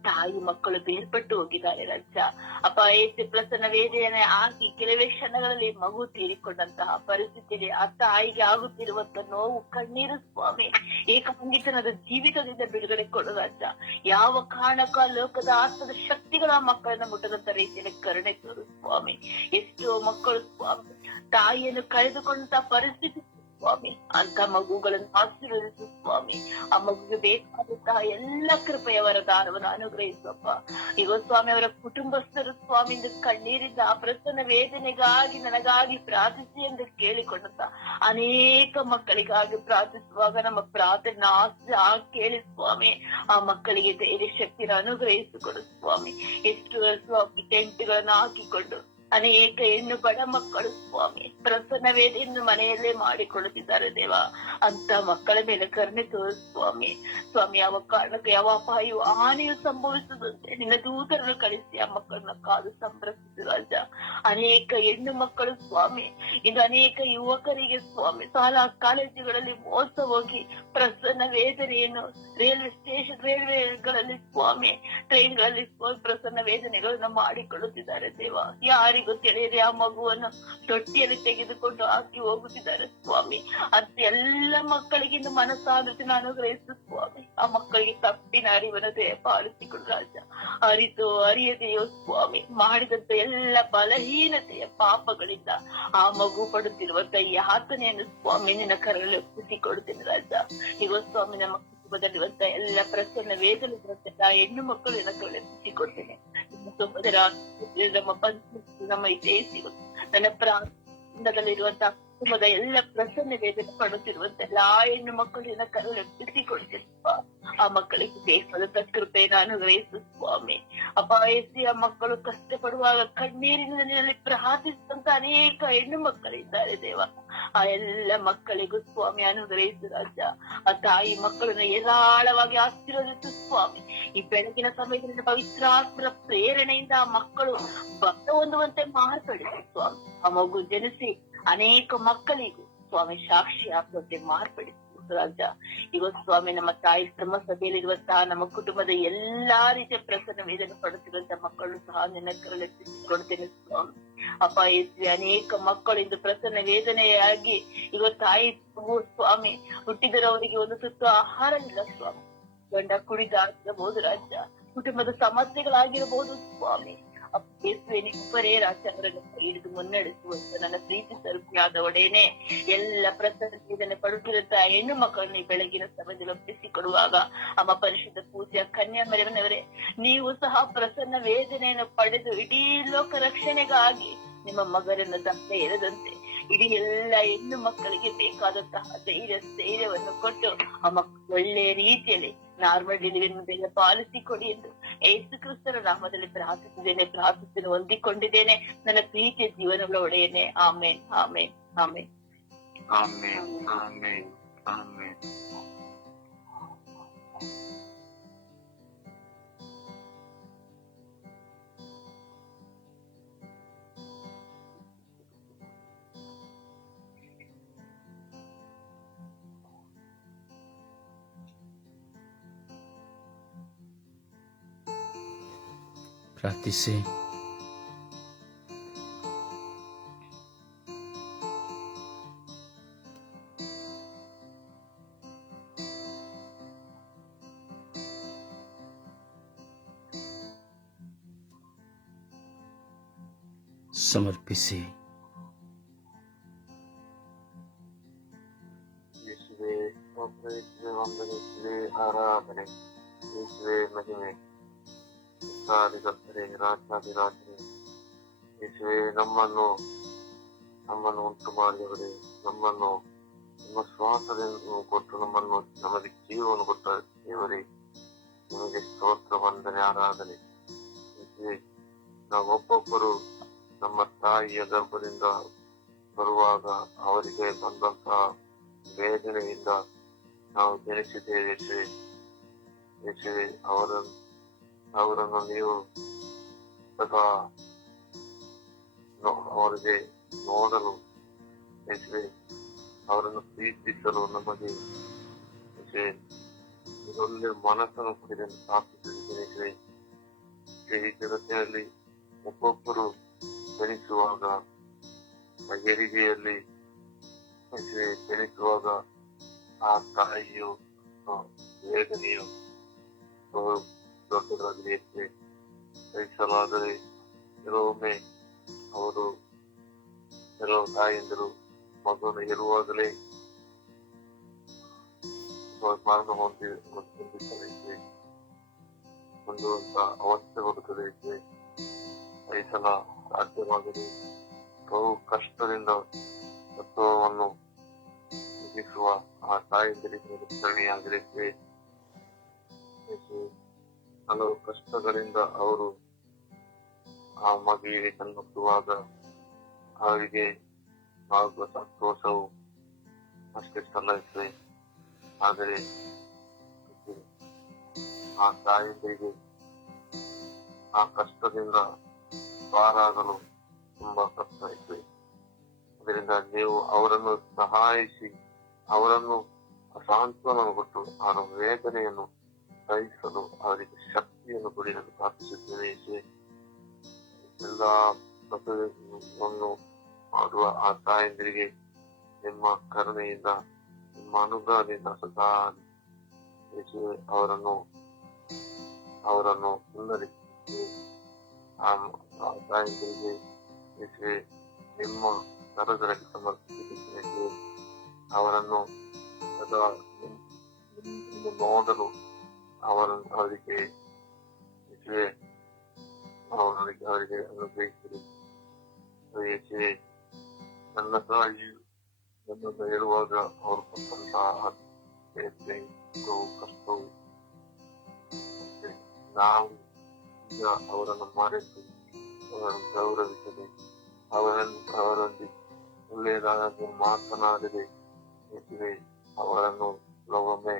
ತಾಯಿ ಮಕ್ಕಳು ಬೇರ್ಪಟ್ಟು ಹೋಗಿದ್ದಾರೆ ರಾಜ. ಅಪ್ಪ, ಏಸು ಪ್ರಸನ್ನ ವೇದನೆ ಆಗಿ ಕೆಲವೇ ಕ್ಷಣಗಳಲ್ಲಿ ಮಗು ತೀರಿಕೊಂಡಂತಹ ಪರಿಸ್ಥಿತಿಯಲ್ಲಿ ಆ ತಾಯಿಗೆ ಆಗುತ್ತಿರುವಂತ ನೋವು, ಕಣ್ಣೀರು ಸ್ವಾಮಿ, ಏಕಾಂಗಿತನದ ಜೀವಿತದಿಂದ ಬಿಡುಗಡೆ ಕೊಡು ರಾಜ. ಯಾವ ಕಾರಣಕ್ಕೂ ಆ ಲೋಕದ ಆತ್ಮದ ಶಕ್ತಿಗಳ ಆ ಮಕ್ಕಳನ್ನ ಮುಟ್ಟದಂತ ರೀತಿಯಲ್ಲಿ ಕರುಣೆ ತೋರು ಸ್ವಾಮಿ. ಎಷ್ಟೋ ಮಕ್ಕಳು ಸ್ವಾಮಿ ತಾಯಿಯನ್ನು ಕಳೆದುಕೊಂಡಂತ ಪರಿಸ್ಥಿತಿ ಸ್ವಾಮಿ, ಅಂತ ಮಗುಗಳನ್ನು ಆಶೀರ್ವದಿಸು ಸ್ವಾಮಿ. ಆ ಮಗುಗೆ ಬೇಕಾದಂತಹ ಎಲ್ಲ ಕೃಪೆಯ ವರದಾನವನ್ನು ಅನುಗ್ರಹಿಸಪ್ಪ. ಈಗ ಸ್ವಾಮಿ ಅವರ ಕುಟುಂಬಸ್ಥರು ಸ್ವಾಮಿಯಿಂದ ಕಣ್ಣೀರಿಂದ ಆ ಪ್ರಸನ್ನ ವೇದನೆಗಾಗಿ ನನಗಾಗಿ ಪ್ರಾರ್ಥಿಸಿ ಎಂದು ಕೇಳಿಕೊಂಡಂತ ಅನೇಕ ಮಕ್ಕಳಿಗಾಗಿ ಪ್ರಾರ್ಥಿಸುವಾಗ ನಮ್ಮ ಪ್ರಾರ್ಥನೆ ಕೇಳಿ ಸ್ವಾಮಿ ಆ ಮಕ್ಕಳಿಗೆ ಧೈರ್ಯ ಶಕ್ತಿನ ಅನುಗ್ರಹಿಸಿಕೊಡು ಸ್ವಾಮಿ. ಎಷ್ಟು ಸ್ವಾಮಿ ಟೆಂಟ್ಗಳನ್ನು ಹಾಕಿಕೊಂಡು ಅನೇಕ ಹೆಣ್ಣು ಬಡ ಮಕ್ಕಳು ಸ್ವಾಮಿ ಪ್ರಸನ್ನ ವೇದೆಯನ್ನು ಮನೆಯಲ್ಲೇ ಮಾಡಿಕೊಳ್ಳುತ್ತಿದ್ದಾರೆ ದೇವ. ಅಂತ ಮಕ್ಕಳ ಮೇಲೆ ಕರುಣೆ ತೋರು ಸ್ವಾಮಿ. ಸ್ವಾಮಿ, ಯಾವ ಕಾರಣಕ್ಕೆ ಯಾವ ಅಪಾಯವು ಹಾನಿಯು ಸಂಭವಿಸದಂತೆ ನಿನ್ನ ದೂತರನ್ನು ಕಳಿಸಿ ಆ ಮಕ್ಕಳನ್ನ ಕಾದು ಸಂರಕ್ಷಿಸು ರಾಜ. ಅನೇಕ ಹೆಣ್ಣು ಮಕ್ಕಳು ಸ್ವಾಮಿ, ಇದು ಅನೇಕ ಯುವಕರಿಗೆ ಸ್ವಾಮಿ ಶಾಲಾ ಕಾಲೇಜುಗಳಲ್ಲಿ ಮೋಸ ಹೋಗಿ ಪ್ರಸನ್ನ ವೇದನೆಯನ್ನು ರೈಲ್ವೆಗಳಲ್ಲಿ ಸ್ವಾಮಿ ಟ್ರೈನ್ಗಳಲ್ಲಿ ಪ್ರಸನ್ನ ವೇದನೆಗಳನ್ನು ಮಾಡಿಕೊಳ್ಳುತ್ತಿದ್ದಾರೆ ದೇವ. ಯಾರಿಗೂ ತಿಳಿಯದೆ ಆ ಮಗುವನ್ನು ತೊಟ್ಟಿಯಲ್ಲಿ ತೆಗೆದುಕೊಂಡು ಹಾಕಿ ಹೋಗುತ್ತಿದ್ದಾರೆ ಸ್ವಾಮಿ. ಅಂತ ಎಲ್ಲ ಮಕ್ಕಳಿಗಿಂತ ಮನಸ್ಸಾದೃತಿನ ಅನುಗ್ರಹಿಸು ಸ್ವಾಮಿ. ಆ ಮಕ್ಕಳಿಗೆ ತಪ್ಪಿನ ಅರಿವನ್ನು ದಯಪಾಲಿಸಿಕೊಡು ರಾಜ. ಅರಿಯದೆಯೋ ಸ್ವಾಮಿ ಮಾಡಿದಂತ ಎಲ್ಲ ಬಲಹೀನತೆಯ ಪಾಪಗಳಿಂದ ಆ ಮಗು ಪಡುತ್ತಿರುವಂತ ಯಾತನೆಯನ್ನು ಸ್ವಾಮಿ ನಿನ್ನ ಕರಗಳಲ್ಲಿ ಒಪ್ಪಿಸಿಕೊಡುತ್ತೇನೆ ರಾಜ. ಈಗ ಸ್ವಾಮಿ ನಮ್ಮ ಕುಟುಂಬದಲ್ಲಿರುವಂತ ಎಲ್ಲ ಪ್ರಸನ್ನ ವೇದನೆ ಹೆಣ್ಣು ಮಕ್ಕಳು ನಿನ್ನ ಕರಗಳಲ್ಲಿ ಒಪ್ಪಿಸಿಕೊಡ್ತೇನೆ. ನಮ್ಮ ಬಂಧು, ನಮ್ಮ ಹಿತೈಷಿಗಳು, ನನ್ನ ಪ್ರಾಂತದಲ್ಲಿರುವಂತಹ ಕುಟುಂಬದ ಎಲ್ಲ ಪ್ರಸನ್ನ ವೇದನೆ ಪಡುತ್ತಿರುವಂತೆ ಎಲ್ಲಾ ಹೆಣ್ಣು ಮಕ್ಕಳನ್ನ ಕರುಣಿಸಿಕೊಡ್ತೀರಪ್ಪ. ಆ ಮಕ್ಕಳಿಗೆ ಬೇಕಾದಂತ ಕೃಪೆಯನ್ನು ಅನುಗ್ರಹಿಸು ಸ್ವಾಮಿ. ಅಪಾಯಸಿ ಆ ಮಕ್ಕಳು ಕಷ್ಟಪಡುವಾಗ ಕಣ್ಣೀರಿನಲ್ಲಿ ಪ್ರಾರ್ಥಿಸಿದಂತ ಅನೇಕ ಹೆಣ್ಣು ಮಕ್ಕಳಿದ್ದಾರೆ ದೇವ. ಆ ಎಲ್ಲ ಮಕ್ಕಳಿಗೂ ಸ್ವಾಮಿ ಅನುಗ್ರಹಿಸು ರಾಜ. ಆ ತಾಯಿ ಮಕ್ಕಳನ್ನ ಏರಾಳವಾಗಿ ಆಶೀರ್ವದಿಸು ಸ್ವಾಮಿ. ಈ ಬೆಳಗಿನ ಸಮಯದಲ್ಲಿ ಪವಿತ್ರಾತ್ಮರ ಪ್ರೇರಣೆಯಿಂದ ಆ ಮಕ್ಕಳು ಭಕ್ತ ಹೊಂದುವಂತೆ ಮಾರ್ಪಡಿಸು ಸ್ವಾಮಿ. ಆ ಮಗು ಜನಿಸಿ ಅನೇಕ ಮಕ್ಕಳಿಗೂ ಸ್ವಾಮಿ ಸಾಕ್ಷಿ ಆಗುವಂತೆ ಮಾರ್ಪಡಿಸು ರಾಜ. ಇವತ್ತು ಸ್ವಾಮಿ ನಮ್ಮ ತಾಯಿ ಶ್ರಮ ಸಭೆಯಲ್ಲಿರುವಂತಹ ನಮ್ಮ ಕುಟುಂಬದ ಎಲ್ಲಾ ರೀತಿಯ ಪ್ರಸನ್ನ ವೇದನೆ ಪಡುತ್ತಿರುವಂತಹ ಮಕ್ಕಳು ಸಹ ನಿನ್ನ ಕರುಣಿಸಿಕೊಡ್ತೇನೆ ಸ್ವಾಮಿ. ಅಪ್ಪ ಯೇಸುವೆ, ಅನೇಕ ಮಕ್ಕಳು ಇಂದು ಪ್ರಸನ್ನ ವೇದನೆಯಾಗಿ ಇವತ್ತು ತಾಯಿ ಸ್ವಾಮಿ ಹುಟ್ಟಿದರವರಿಗೆ ಒಂದು ತುತ್ತು ಆಹಾರ ಇಲ್ಲ ಸ್ವಾಮಿ. ಗಂಡ ಕುಡಿದಾಗಿರಬಹುದು ರಾಜ, ಕುಟುಂಬದ ಸಮಸ್ಯೆಗಳಾಗಿರಬಹುದು ಸ್ವಾಮಿ. ಯೇಸುವೆ, ನಿಬ್ಬರೇ ರಾಜ ಅವರನ್ನು ಹಿಡಿದು ಮುನ್ನಡೆಸುವಂತ ನನ್ನ ಪ್ರೀತಿ ಸ್ವರೂಪಿಯಾದ ಒಡೆಯನೆ, ಎಲ್ಲ ಪ್ರಸನ್ನ ಪಡುತ್ತಿರುವಂತಹ ಹೆಣ್ಣು ಮಕ್ಕಳನ್ನು ಈ ಬೆಳಗಿನ ಸಮಯದಲ್ಲಿ ಒಪ್ಪಿಸಿಕೊಡುವಾಗ ಅಮ್ಮ ಪರಿಶುದ್ಧ ಪೂಜೆಯ ಕನ್ಯಾಮರಿಯವರೇ, ನೀವು ಸಹ ಪ್ರಸನ್ನ ವೇದನೆಯನ್ನು ಪಡೆದು ಇಡೀ ಲೋಕ ರಕ್ಷಣೆಗಾಗಿ ನಿಮ್ಮ ಮಗನನ್ನು ದಂಡ ಎರೆದಂತೆ ಇಡೀ ಎಲ್ಲ ಹೆಣ್ಣು ಮಕ್ಕಳಿಗೆ ಬೇಕಾದಂತಹ ಸ್ಥೈರ್ಯವನ್ನು ಕೊಟ್ಟು ಆ ಮಕ್ಕಳು ಒಳ್ಳೆಯ ರೀತಿಯಲ್ಲಿ ನಾರ್ಮಲ್ ಡೆಲಿವರಿ ಪಾಲಿಸಿಕೊಡಿ ಎಂದು ಯೇಸು ಕ್ರಿಸ್ತನ ನಾಮದಲ್ಲಿ ಪ್ರಾರ್ಥಿಸಿದ್ದೇನೆ ಹೊಂದಿಕೊಂಡಿದ್ದೇನೆ ನನ್ನ ಪ್ರೀತಿಯ ಜೀವನಗಳ ಒಡೆಯನೆ. ಆಮೇನ್, ಆಮೇನ್, ಆಮೇನ್, ಆಮೇನ್, ಆಮೇನ್, ಆಮೇನ್. ಪ್ರಾರ್ಥಿಸಿ. ಸಮರ್ಪಿಸಿ. ಯೇಸುವೆ ವಂದನೆ, ಆರಾಧನೆ, ಯೇಸುವೆ ಮಹಿಮೆ, ಕರ್ತರೇ, ರಾಜಾಧಿರಾಜರೇ, ಯೇಸುವೆ ನಮ್ಮನ್ನು ಉಂಟು ಮಾಡಿದವರೇ, ನಮ್ಮನ್ನು ನಿಮ್ಮ ಶ್ವಾಸದಿಂದ ಕೊಟ್ಟು ನಮಗೆ ಜೀವವನ್ನು ಕೊಟ್ಟ ದೇವರೇ, ನಿಮಗೆ ಸ್ತೋತ್ರ, ವಂದನೆ, ಆರಾಧನೆ. ಯೇಸುವೆ, ನಾವು ಒಬ್ಬೊಬ್ಬರು ನಮ್ಮ ತಾಯಿಯ ಗರ್ಭದಿಂದ ಬರುವಾಗ ಅವರಿಗೆ ಬಂದಂತಹ ವೇದನೆಯಿಂದ ನಾವು ಜನಿಸಿದ್ದೇವೆ. ಯೇಸುವೆ, ಅವರನ್ನು ನೀವು ಸದಾ ಅವರಿಗೆ ನೋಡಲು, ಯೇಸುವೆ ಅವರನ್ನು ಪ್ರೀತಿಸಲು ನಮಗೆ ಯೇಸುವೆ ಒಳ್ಳೆ ಮನಸ್ಸನ್ನು ಕೊಡಿದೆ ಪ್ರಾರ್ಥಿಸಿದ್ದೇನೆ. ಈ ಜಗತ್ತಿನಲ್ಲಿ ಒಬ್ಬೊಬ್ಬರು ಜನಿಸುವಾಗ ಹೆರಿಗೆಯಲ್ಲಿ ಜನಿಸುವಾಗ ಆ ತಾಯಿಯು ವೇದನೆಯು ದೊಡ್ಡದಾಗಿದೆ. ಸಹಿಸಲಾದರೆ ಕೆಲವೊಮ್ಮೆ ಕೆಲವು ತಾಯಂದಿರು ಮಗುವನ್ನು ಇರುವಾಗಲೇ ಮರಣ ಹೊಂದಿದ್ದಾರೆ, ಹೊಂದುವಂತ ಅವಸ್ಥೆ ಬರುತ್ತದೆ. ಸಹಿಸಲ ಸಾಧ್ಯವಾಗದೆ ಬಹು ಕಷ್ಟದಿಂದ ತತ್ವವನ್ನು ವಿಧಿಸುವ ಆ ತಾಯಂದಿರಿಗೆ ರಕ್ಷಣೆಯಾಗಿರುತ್ತದೆ. ಹಲವು ಕಷ್ಟಗಳಿಂದ ಅವರು ಆ ಮಗುವಿಗೆ ಕಣ್ಣುತ್ತುವಾಗ ಅವರಿಗೆ ಆಗುವ ಸಂತೋಷವು ಅಷ್ಟೇ ಸಲ್ಲುತ್ತದೆ. ಆದರೆ ಆ ತಾಯಂದಿರಿಗೆ ಆ ಕಷ್ಟದಿಂದ ಪಾರಾಗಲು ತುಂಬಾ ಕಷ್ಟ ಇದೆ. ಅದರಿಂದ ನೀವು ಅವರನ್ನು ಸಹಾಯಿಸಿ, ಅವರನ್ನು ಸಾಂತ್ವನ ಕೊಟ್ಟು ಅವರ ವೇದನೆಯನ್ನು ಸಹಿಸಲು ಅವರಿಗೆ ಶಕ್ತಿಯನ್ನು ಕೊಡಲು ಪ್ರಾರ್ಥಿಸುತ್ತೇವೆ. ಎಲ್ಲ ಪ್ರಸವವನ್ನು ಮಾಡುವ ಆ ತಾಯಂದಿರಿಗೆ ನಿಮ್ಮ ಕರುಣೆಯಿಂದ, ನಿಮ್ಮ ಅನುಗ್ರಹದಿಂದ ಸದಾ ಅವರನ್ನು ಸುಂದರಿಸಿ ಆ ತಾಯಂದಿರಿಗೆ ನಿಮ್ಮ ಕರದಲ್ಲಿ ಸಮರ್ಪಿಸುತ್ತೇವೆ. ಅವರನ್ನು ಸದಾ ನೋಡಲು ಅವರಿಗೆ ಅನುಗ್ರಹಿಸಿರಿ. ನನ್ನ ತಾಯಿಯು ನನ್ನನ್ನು ಹೇಳುವಾಗ ಅವರು ಕೊಟ್ಟಂತಹ ಬೇಸರ, ದುಃಖವು, ಕಷ್ಟವು ಮತ್ತೆ ನಾವು ಈಗ ಅವರನ್ನು ಮರೆತು ಅವರನ್ನು ಗೌರವಿಸದೆ ಅವರೊಂದಿಗೆ ಒಳ್ಳೆಯದಾಗಿ ಮಾತನಾಡದೆ ಇದ್ದರೆ ಅವರನ್ನು ಕೆಲವೊಮ್ಮೆ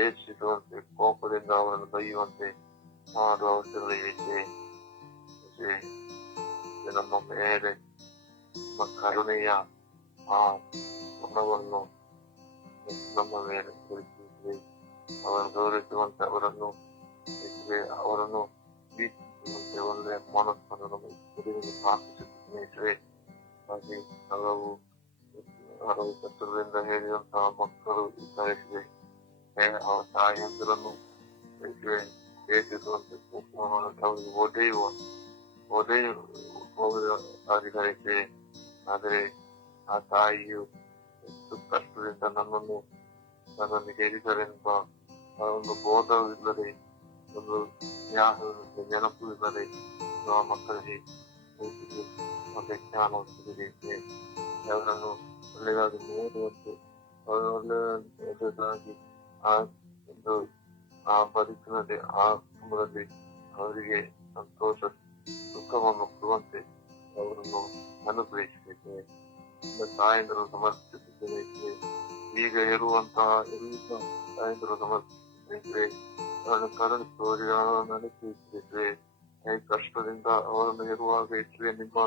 ಏರಿಸುವಂತೆ ಕೋಪದಿಂದ ಅವರನ್ನು ಬೈಯುವಂತೆ ಮಾಡುವ ಅವಶ್ಯಕತೆ ಇದೆ. ನಮ್ಮ ಮೇಲೆ ನಮ್ಮ ಕರುಣೆಯ ಆ ಗುಣವನ್ನು ನಮ್ಮ ಮೇಲೆ ತೋರಿಸಿದ್ರೆ ಅವರನ್ನು ಗೌರವಿಸುವಂತೆ ಅವರನ್ನು ಪ್ರೀತಿಸುವಂತೆ ಒಳ್ಳೆಯ ಮನಸ್ಸನ್ನು ನಮ್ಮ ಪ್ರಾರ್ಥಿಸುತ್ತೇವೆ. ಹಾಗೆ ಹಲವು ಕಷ್ಟಗಳಿಂದ ಹೇಳಿದಂತಹ ಮಕ್ಕಳು ಇದ್ದಾರೆ. ಅವರ ತಾಯಿಯಂದಿರನ್ನು ಪ್ರೀತಿಸುವಂತೆ ಅವರಿಗೆ ಒದೆಯುವ ಸಾರಿಗಳಿವೆ. ಆದರೆ ಆ ತಾಯಿಯು ಎಷ್ಟು ಕಷ್ಟದಿಂದ ನನ್ನನ್ನು ಹೇಳಿದರೆಂಬ ಒಂದು ಬೋಧವಿಲ್ಲದೆ, ಒಂದು ನೆನಪು ಇಲ್ಲದೆ ಆ ಮಕ್ಕಳಿಗೆ ಮತ್ತೆ ಜ್ಞಾನ ತಿಳಿದಿದೆ. ಅವರನ್ನು ಒಳ್ಳೆಯದಾಗಿ ನೋಡುವಂತೆ ಒಳ್ಳೆಯದಾಗಿ ಆ ಬದುಕಿನಲ್ಲಿ ಆ ಕುಟುಂಬದಲ್ಲಿ ಅವರಿಗೆ ಸಂತೋಷ ಸುಖವನ್ನು ಕೊಡುವಂತೆ ಅವರನ್ನು ಅನುಗ್ರಹಿಸಬೇಕು. ತಾಯಂದಿರು ಸಮರ್ಪಿಸುತ್ತೇವೆ. ಈಗ ಇರುವಂತಹ ಎಲ್ಲ ತಾಯಂದಿರು ಸಮರ್ಪಿಸುತ್ತೇವೆ. ಅವರನ್ನು ಕರುಣಿಸುವವರಿಗೆ ನಡೆಸುತ್ತೇವೆ. ಕಷ್ಟದಿಂದ ಅವರನ್ನು ಇರುವಾಗ ಇಟ್ಟರೆ ನಿಮ್ಮ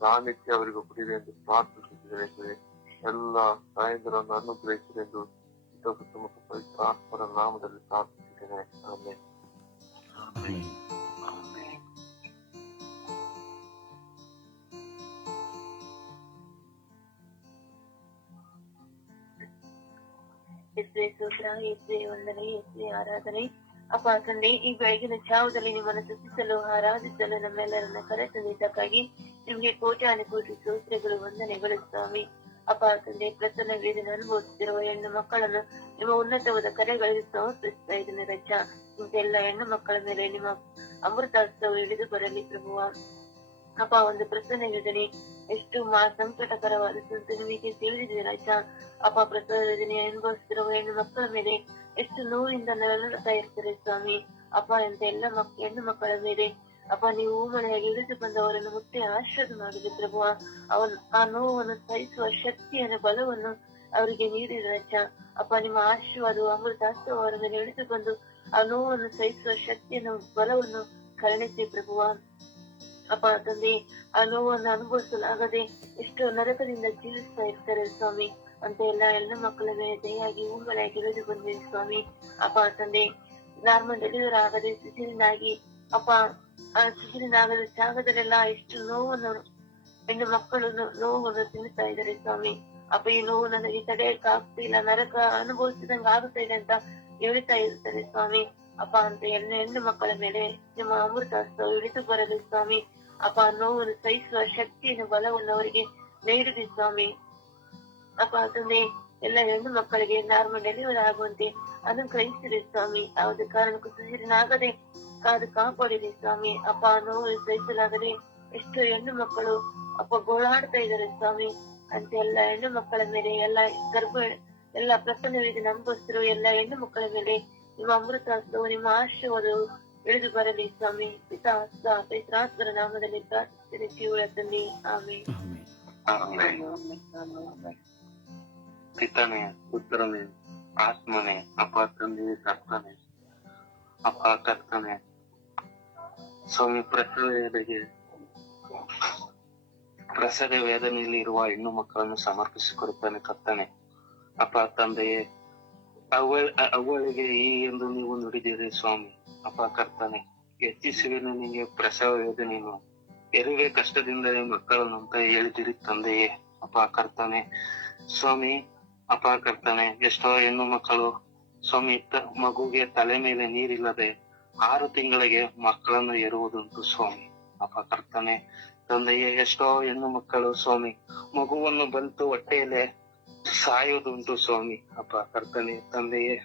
ಸಾನ್ನಿಧ್ಯ ಅವರಿಗೆ ಕೊಡಿದೆ ಎಂದು ಪ್ರಾರ್ಥಿಸುತ್ತೇವೆ. ಎಲ್ಲ ತಾಯಂದಿರನ್ನು ಅನುಗ್ರಹಿಸಿದೆಂದು ಕುಟುಂಬ ಪವಿತ್ರ ಆತ್ಮರ ನಾಮದಲ್ಲಿ ಪ್ರಾರ್ಥಿಸುತ್ತೇನೆ. ಆಮೇಲೆ ಯೇಸುವೆ ಸ್ತೋತ್ರ, ಯೇಸುವೆ ವಂದನೆ, ಯೇಸುವೆ ಆರಾಧನೆ. ಅಪ್ಪ ತಂದೆ, ಈ ಬೆಳಗಿನ ಜಾವದಲ್ಲಿ ನಿಮ್ಮನ್ನು ಸ್ತುತಿಸಲು ಆರಾಧಿಸಲು ನಮ್ಮೆಲ್ಲರನ್ನ ಕರೆತಂದಿದ್ದಕ್ಕಾಗಿ ನಿಮ್ಗೆ ಕೋಟಿ ಸ್ತೋತ್ರಗಳು, ವಂದನೆಗಳು ಸ್ವಾಮಿ. ಅಪ್ಪ ತಂದೆ, ಪ್ರಸನ್ನ ವೇದನೆ ಅನುಭವಿಸುತ್ತಿರುವ ಹೆಣ್ಣು ಮಕ್ಕಳನ್ನು ನಿಮ್ಮ ಉನ್ನತವಾದ ಕರೆಗಳಿಗೆ ಸಮರ್ಪಿಸ್ತಾ ಇದ್ದೇನೆ ರಜ. ಇಂತೆಲ್ಲ ಹೆಣ್ಣು ಮಕ್ಕಳ ಮೇಲೆ ನಿಮ್ಮ ಅಮೃತಾಸ್ತವು ಇಳಿದು ಬರಲಿ ಪ್ರಭುವ. ಅಪ್ಪ, ಒಂದು ಪ್ರಸನ್ನ ವೇದನೆ ಎಷ್ಟು ಸಂಕಟಕರವಾದ ನಿಮಗೆ ತಿಳಿದಿದೆ ರಾಜ. ಅಪ್ಪ, ಪ್ರಸವ ವೇದನೆ ಅನುಭವಿಸುತ್ತಿರುವ ಹೆಣ್ಣು ಮಕ್ಕಳ ಮೇಲೆ ಎಷ್ಟು ನೋವಿಂದ ನರಳುತ್ತಾ ಇರ್ತಾರೆ ಸ್ವಾಮಿ. ಅಪ್ಪ, ಅಂತ ಎಲ್ಲ ಹೆಣ್ಣು ಮಕ್ಕಳ ಮೇಲೆ ಅಪ್ಪ ನೀವು ಮಳೆಯಾಗಿ ಇಳಿದು ಬಂದವರನ್ನು ಮುಟ್ಟಿ ಆಶೀರ್ವಾದ ಮಾಡಿದೆ ಪ್ರಭು. ಆ ನೋವನ್ನು ಸಹಿಸುವ ಶಕ್ತಿಯನ್ನು, ಬಲವನ್ನು ಅವರಿಗೆ ನೀಡಿದ ರಾಜ. ಅಪ್ಪ, ನಿಮ್ಮ ಆಶೀರ್ವಾದವು ಅಮೃತಾಸ್ತವ ಅವರ ಮೇಲೆ ಇಳಿದು ಬಂದು ಆ ನೋವನ್ನು ಸಹಿಸುವ ಶಕ್ತಿಯನ್ನು, ಬಲವನ್ನು ಕರುಣಿಸಿ ಪ್ರಭುವ. ಅಪ್ಪ ತಂದೆ, ಆ ನೋವನ್ನು ಅನುಭವಿಸಲಾಗದೆ ಎಷ್ಟೋ ನರಕದಿಂದ ಜೀವಿಸ್ತಾ ಇರ್ತಾರೆ ಸ್ವಾಮಿ. ಅಂತ ಎಲ್ಲ ಹೆಣ್ಣು ಮಕ್ಕಳ ಮೇಲೆ ದಯಾಗಿ ಉಂಬಳೆಯಾಗಿ ಇಳಿದು ಬಂದಿದೆ ಸ್ವಾಮಿ. ಅಪ್ಪ ತಂದೆ, ನಾರ್ಮಲ್ ಡೆಲಿವರಿ ಆಗದೆ ಸಿಸಿಲಿನಾಗಿ ಅಪ್ಪ, ಆ ಸಿಸಿಲಿನಾಗದ ಜಾಗದಲ್ಲೆಲ್ಲ ಎಷ್ಟು ನೋವನ್ನು ಹೆಣ್ಣು ಮಕ್ಕಳು ನೋವನ್ನು ತಿನ್ನುತ್ತಾ ಇದ್ದಾರೆ ಸ್ವಾಮಿ. ಅಪ್ಪ, ಈ ನೋವು ನನಗೆ ತಡೆಯಕ್ಕೆ ಆಗ್ತಿಲ್ಲ, ನರಕ ಅನುಭವಿಸಿದಂಗ ಆಗುತ್ತಾ ಇದೆ ಅಂತ ಹೇಳ್ತಾ ಇರ್ತಾರೆ ಸ್ವಾಮಿ. ಅಪ್ಪ, ಅಂತ ಎಲ್ಲ ಹೆಣ್ಣು ಮಕ್ಕಳ ಮೇಲೆ ನಿಮ್ಮ ಅಮೃತಾಸ್ತವು ಇಳಿದು ಬರಲಿ ಸ್ವಾಮಿ. ಅಪ್ಪ, ನೋವನ್ನು ಸಹಿಸುವ ಶಕ್ತಿಯನ್ನು, ಬಲವನ್ನು ಅವರಿಗೆ ನೀಡಿದೆ ಸ್ವಾಮಿ. ಅಪ್ಪ ತಂದೆ, ಎಲ್ಲ ಹೆಣ್ಣು ಮಕ್ಕಳಿಗೆ ನಾರ್ಮಲ್ ಡೆಲಿವರಿ ಆಗುವಂತೆ ಅನುಗ್ರಹಿಸಿದೆ ಸ್ವಾಮಿ. ಯಾವುದೇ ಕಾರಣಕ್ಕೂ ಸಿಸಿಲಿನಾಗದೆ ಕಾದು ಕಾಪಾಡಿದೆ ಸ್ವಾಮಿ. ಅಪ್ಪ, ನೋವು ಸಹಿಸಲಾಗದೆ ಎಷ್ಟು ಹೆಣ್ಣು ಮಕ್ಕಳು ಅಪ್ಪ ಗೋಳಾಡ್ತಾ ಇದ್ದಾರೆ ಸ್ವಾಮಿ. ಅಂತ ಎಲ್ಲ ಹೆಣ್ಣು ಮಕ್ಕಳ ಮೇಲೆ, ಎಲ್ಲ ಪ್ರಸನ್ನ ವೇದನೆ ಅನುಭವಿಸಿರುವ ಎಲ್ಲ ಹೆಣ್ಣು ಮಕ್ಕಳ ಮೇಲೆ ನಿಮ್ಮ ಅಮೃತಾಸ್ತವು, ನಿಮ್ಮ ಆಶೀರ್ವಾದವು ಇಳಿದು ಬರಲಿ ಸ್ವಾಮಿ. ಪವಿತ್ರಾತ್ಮರ ನಾಮದಲ್ಲಿ ಪ್ರಾರ್ಥಿಸಿದ ಜೀವನ ತಂದೆ, ಆಮೇಲೆ. ಪಿತನೇ, ಪುತ್ರನೇ, ಆತ್ಮನೇ, ಅಪ್ಪ ತಂದೆ, ಕರ್ತನೆ, ಅಪ್ಪ ಕರ್ತನೆ ಸ್ವಾಮಿ, ಪ್ರಸವ ವೇದನೆಯಲ್ಲಿ ಇರುವ ಹೆಣ್ಣು ಮಕ್ಕಳನ್ನು ಸಮರ್ಪಿಸಿಕೊಡುತ್ತಾನೆ ಕರ್ತನೆ. ಅಪ್ಪ ತಂದೆಯೇ, ಅವಳಿಗೆ ಈ ಎಂದು ನೀವು ನುಡಿದಿರಿ ಸ್ವಾಮಿ. ಅಪ್ಪ ಕರ್ತನೆ, ಹೆಚ್ಚಿಸುವೆ ನನಗೆ ಪ್ರಸವ ವೇದನೆಯನ್ನು, ಹೆರಿಗೆ ಕಷ್ಟದಿಂದ ಮಕ್ಕಳನ್ನು ಅಂತ ಹೇಳಿದಿರಿ ತಂದೆಯೇ. ಅಪ್ಪ ಕರ್ತನೆ ಸ್ವಾಮಿ, ಅಪ್ಪ ಕರ್ತನೆ, ಎಷ್ಟೋ ಹೆಣ್ಣು ಮಕ್ಕಳು ಸ್ವಾಮಿ ಮಗುಗೆ ತಲೆ ಮೇಲೆ ನೀರಿಲ್ಲದೆ 6 ತಿಂಗಳಿಗೆ ಮಕ್ಕಳನ್ನು ಹೆರುವುದುಂಟು ಸ್ವಾಮಿ. ಅಪ್ಪ ಕರ್ತನೆ ತಂದೆಯೇ, ಎಷ್ಟೋ ಹೆಣ್ಣು ಮಕ್ಕಳು ಸ್ವಾಮಿ ಮಗುವನ್ನು ಬಂತು ಹೊಟ್ಟೆಯಲ್ಲೇ ಸಾಯುವುದುಂಟು ಸ್ವಾಮಿ. ಅಪ್ಪ ಕರ್ತನೆ ತಂದೆಯೇ,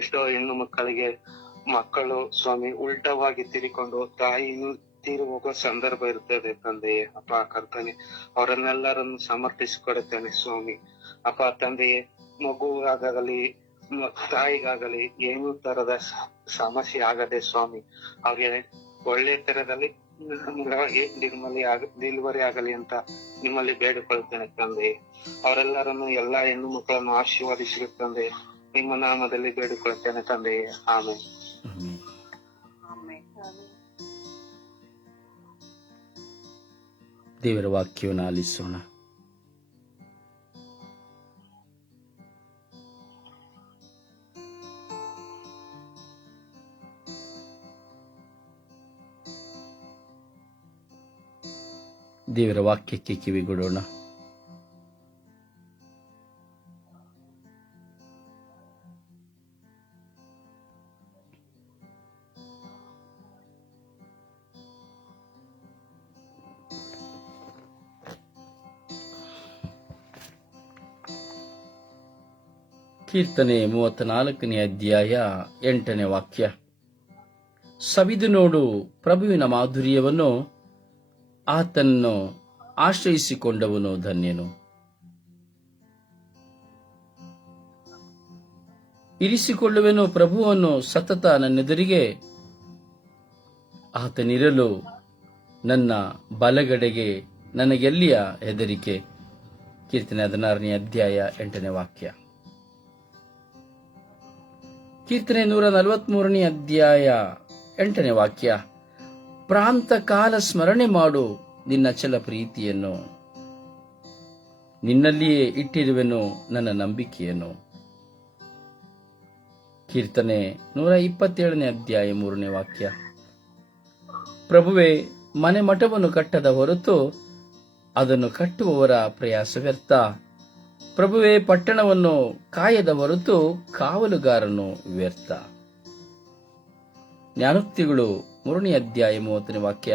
ಎಷ್ಟೋ ಹೆಣ್ಣು ಮಕ್ಕಳಿಗೆ ಮಕ್ಕಳು ಸ್ವಾಮಿ ಉಲ್ಟವಾಗಿ ತಿರಿಕೊಂಡು ತೀರಿ ಹೋಗೋ ಸಂದರ್ಭ ಇರ್ತದೆ ತಂದೆಯೇ. ಅಪ್ಪ ಕರ್ತನೆ, ಅವರನ್ನೆಲ್ಲರನ್ನು ಸಮರ್ಪಿಸಿಕೊಡುತ್ತೇನೆ ಸ್ವಾಮಿ. ಅಪ್ಪ ತಂದೆಯೇ, ಮಗುವಾಗಲಿ ತಾಯಿಗಾಗಲಿ ಏನೂ ತರದ ಸಮಸ್ಯೆ ಆಗದೆ ಸ್ವಾಮಿ, ಅವ್ರಿಗೆ ಒಳ್ಳೆ ತರದಲ್ಲಿ ಡೆಲಿವರಿ ಆಗಲಿ ಅಂತ ನಿಮ್ಮಲ್ಲಿ ಬೇಡಿಕೊಳ್ಳುತ್ತೇನೆ ತಂದೆ. ಅವರೆಲ್ಲರನ್ನು ಎಲ್ಲಾ ಹೆಣ್ಣು ಮಕ್ಕಳನ್ನು ಆಶೀರ್ವದಿಸಿದ ತಂದೆ, ನಿಮ್ಮ ನಾಮದಲ್ಲಿ ಬೇಡಿಕೊಳ್ಳುತ್ತೇನೆ ತಂದೆಯೇ. ಆಮೇಲೆ ದೇವರ ವಾಕ್ಯವನ್ನು ಆಲಿಸೋಣ. ದೇವರ ವಾಕ್ಯಕ್ಕೆ ಕಿವಿಗೊಡೋಣ. ಕೀರ್ತನೆ 34ನೇ ಅಧ್ಯಾಯ 8ನೇ ವಾಕ್ಯ. ಸವಿದು ನೋಡು ಪ್ರಭುವಿನ ಮಾಧುರ್ಯವನ್ನು, ಆತನನ್ನು ಆಶ್ರಯಿಸಿಕೊಂಡವನು ಧನ್ಯನು. ಇರಿಸಿಕೊಳ್ಳುವೆನು ಪ್ರಭುವನ್ನು ಸತತ ನನ್ನೆದುರಿಗೆ, ಆತನಿರಲು ನನ್ನ ಬಲಗಡೆಗೆ ನನಗೆಲ್ಲಿಯ ಹೆದರಿಕೆ. ಕೀರ್ತನೆ 16ನೇ ಅಧ್ಯಾಯ 8ನೇ ವಾಕ್ಯ. ಕೀರ್ತನೆ 143ನೇ ಅಧ್ಯಾಯ 8ನೇ ವಾಕ್ಯ. ಪ್ರಾಂತ ಕಾಲ ಸ್ಮರಣೆ ಮಾಡು ನಿನ್ನ ಚಲ ಪ್ರೀತಿಯನ್ನು, ನಿನ್ನಲ್ಲಿಯೇ ಇಟ್ಟಿರುವೆನು ನನ್ನ ನಂಬಿಕೆಯನ್ನು. ಕೀರ್ತನೆ 127ನೇ ಅಧ್ಯಾಯ 3ನೇ ವಾಕ್ಯ. ಪ್ರಭುವೇ, ಮನೆ ಮಠವನ್ನು ಕಟ್ಟದ ಹೊರತು ಅದನ್ನು ಕಟ್ಟುವವರ ಪ್ರಯಾಸ ವ್ಯರ್ಥ. ಪ್ರಭುವೇ, ಪಟ್ಟಣವನ್ನು ಕಾಯದ ಹೊರತು ಕಾವಲುಗಾರನು ವ್ಯರ್ಥ. ಜ್ಞಾನೋಕ್ತಿಗಳು 3ನೇ ಅಧ್ಯಾಯ 30ನೇ ವಾಕ್ಯ.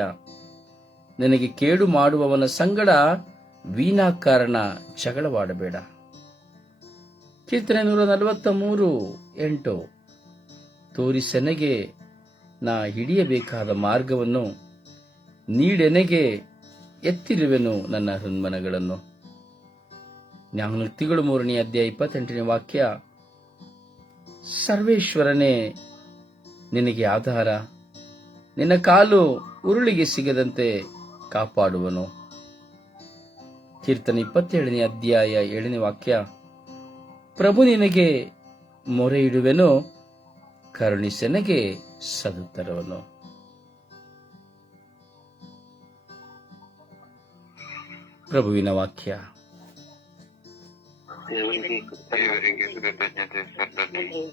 ನಿನಗೆ ಕೇಡು ಮಾಡುವವನ ಸಂಗಡ ವಿನಾಕಾರಣ ಜಗಳವಾಡಬೇಡ. ಕೀರ್ತನೆ 143:8. ತೋರಿಸೆನಗೆ ನಾ ಹಿಡಿಯಬೇಕಾದ ಮಾರ್ಗವನ್ನು, ನೀಡೆನೆಗೆ ಎತ್ತಿರುವೆನು ನನ್ನ ಹೃನ್ಮನಗಳನ್ನು. ಜ್ಞಾನೋಕ್ತಿಗಳು 3ನೇ ಅಧ್ಯಾಯ 28ನೇ ವಾಕ್ಯ. ಸರ್ವೇಶ್ವರನೇ ನಿನಗೆ ಆಧಾರ, ನಿನ್ನ ಕಾಲು ಉರುಳಿಗೆ ಸಿಗದಂತೆ ಕಾಪಾಡುವನು. ಕೀರ್ತನೆ 27ನೇ ಅಧ್ಯಾಯ 7ನೇ ವಾಕ್ಯ. ಪ್ರಭು ನಿನಗೆ ಮೊರೆ ಇಡುವೆನು, ಕರುಣಿಸೆನಗೆ ಸದುತ್ತರವನು. ಪ್ರಭುವಿನ ವಾಕ್ಯ. ದೇವರಿಗೆ ಕೃತಜ್ಞತೆ ಸಲ್ಲಲಿ.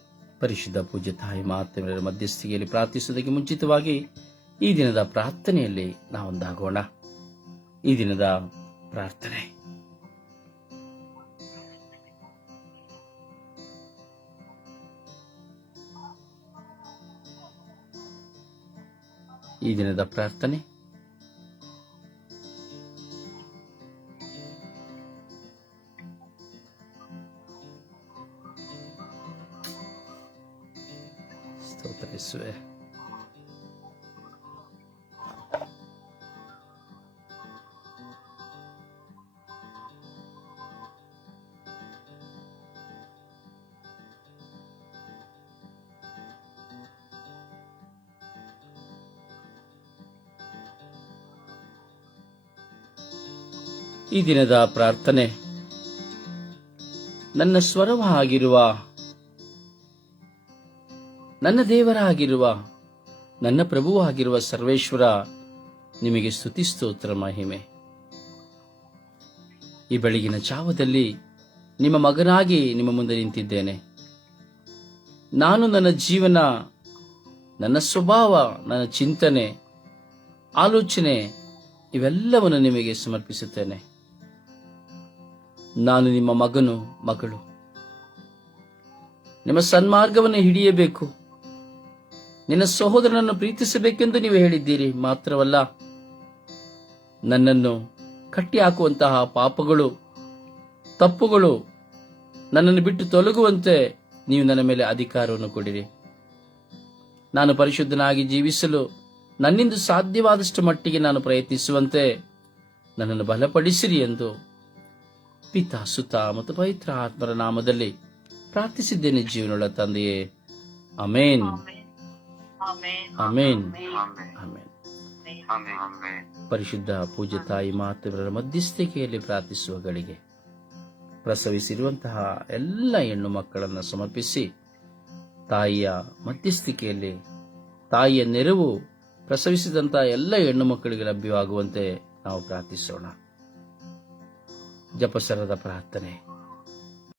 ಪರಿಶುದ್ಧ ಪೂಜ್ಯ ತಾಯಿ ಮಾತೆಯರ ಮಧ್ಯಸ್ಥಿಕೆಯಲ್ಲಿ ಪ್ರಾರ್ಥಿಸುವುದಕ್ಕೆ ಮುಂಚಿತವಾಗಿ ಈ ದಿನದ ಪ್ರಾರ್ಥನೆಯಲ್ಲಿ ನಾವೊಂದಾಗೋಣ. ಈ ದಿನದ ಪ್ರಾರ್ಥನೆ. ಈ ದಿನದ ಪ್ರಾರ್ಥನೆ. ಸ್ತೋತ್ರ ಯೇಸುವೇ. ಈ ದಿನದ ಪ್ರಾರ್ಥನೆ. ನನ್ನ ಸ್ವರವಾಗಿರುವ, ನನ್ನ ದೇವರಾಗಿರುವ, ನನ್ನ ಪ್ರಭುವಾಗಿರುವ ಸರ್ವೇಶ್ವರ, ನಿಮಗೆ ಸ್ತುತಿ ಸ್ತೋತ್ರ ಮಹಿಮೆ. ಈ ಬೆಳಗಿನ ಜಾವದಲ್ಲಿ ನಿಮ್ಮ ಮಗನಾಗಿ ನಿಮ್ಮ ಮುಂದೆ ನಿಂತಿದ್ದೇನೆ. ನಾನು ನನ್ನ ಜೀವನ, ನನ್ನ ಸ್ವಭಾವ, ನನ್ನ ಚಿಂತನೆ, ಆಲೋಚನೆ ಇವೆಲ್ಲವನ್ನು ನಿಮಗೆ ಸಮರ್ಪಿಸುತ್ತೇನೆ. ನಾನು ನಿಮ್ಮ ಮಗನು, ಮಗಳು. ನಿಮ್ಮ ಸನ್ಮಾರ್ಗವನ್ನು ಹಿಡಿಯಬೇಕು, ನಿನ್ನ ಸಹೋದರನನ್ನು ಪ್ರೀತಿಸಬೇಕೆಂದು ನೀವು ಹೇಳಿದ್ದೀರಿ. ಮಾತ್ರವಲ್ಲ, ನನ್ನನ್ನು ಕಟ್ಟಿ ಹಾಕುವಂತಹ ಪಾಪಗಳು, ತಪ್ಪುಗಳು ನನ್ನನ್ನು ಬಿಟ್ಟು ತೊಲಗುವಂತೆ ನೀವು ನನ್ನ ಮೇಲೆ ಅಧಿಕಾರವನ್ನು ಕೊಡಿರಿ. ನಾನು ಪರಿಶುದ್ಧನಾಗಿ ಜೀವಿಸಲು ನನ್ನಿಂದ ಸಾಧ್ಯವಾದಷ್ಟು ಮಟ್ಟಿಗೆ ನಾನು ಪ್ರಯತ್ನಿಸುವಂತೆ ನನ್ನನ್ನು ಬಲಪಡಿಸಿರಿ ಎಂದು ಪಿತಾ, ಸುತ ಮತ್ತು ಪವಿತ್ರ ಆತ್ಮರ ನಾಮದಲ್ಲಿ ಪ್ರಾರ್ಥಿಸಿದ್ದೇನೆ ಜೀವನಗಳ ತಂದೆಯೇ. Amen, amen, amen. ಪರಿಶುದ್ಧ ಪೂಜ್ಯ ತಾಯಿ ಮಾತೆಯವರ ಮಧ್ಯಸ್ಥಿಕೆಯಲ್ಲಿ ಪ್ರಾರ್ಥಿಸುವ ಗಳಿಗೆ ಪ್ರಸವಿಸಿರುವಂತಹ ಎಲ್ಲ ಹೆಣ್ಣು ಮಕ್ಕಳನ್ನು ಸಮರ್ಪಿಸಿ ತಾಯಿಯ ಮಧ್ಯಸ್ಥಿಕೆಯಲ್ಲಿ ತಾಯಿಯ ನೆರವು ಪ್ರಸವಿಸಿದಂತಹ ಎಲ್ಲ ಹೆಣ್ಣು ಮಕ್ಕಳಿಗೆ ಲಭ್ಯವಾಗುವಂತೆ ನಾವು ಪ್ರಾರ್ಥಿಸೋಣ. ಜಪಸರದ ಪ್ರಾರ್ಥನೆ.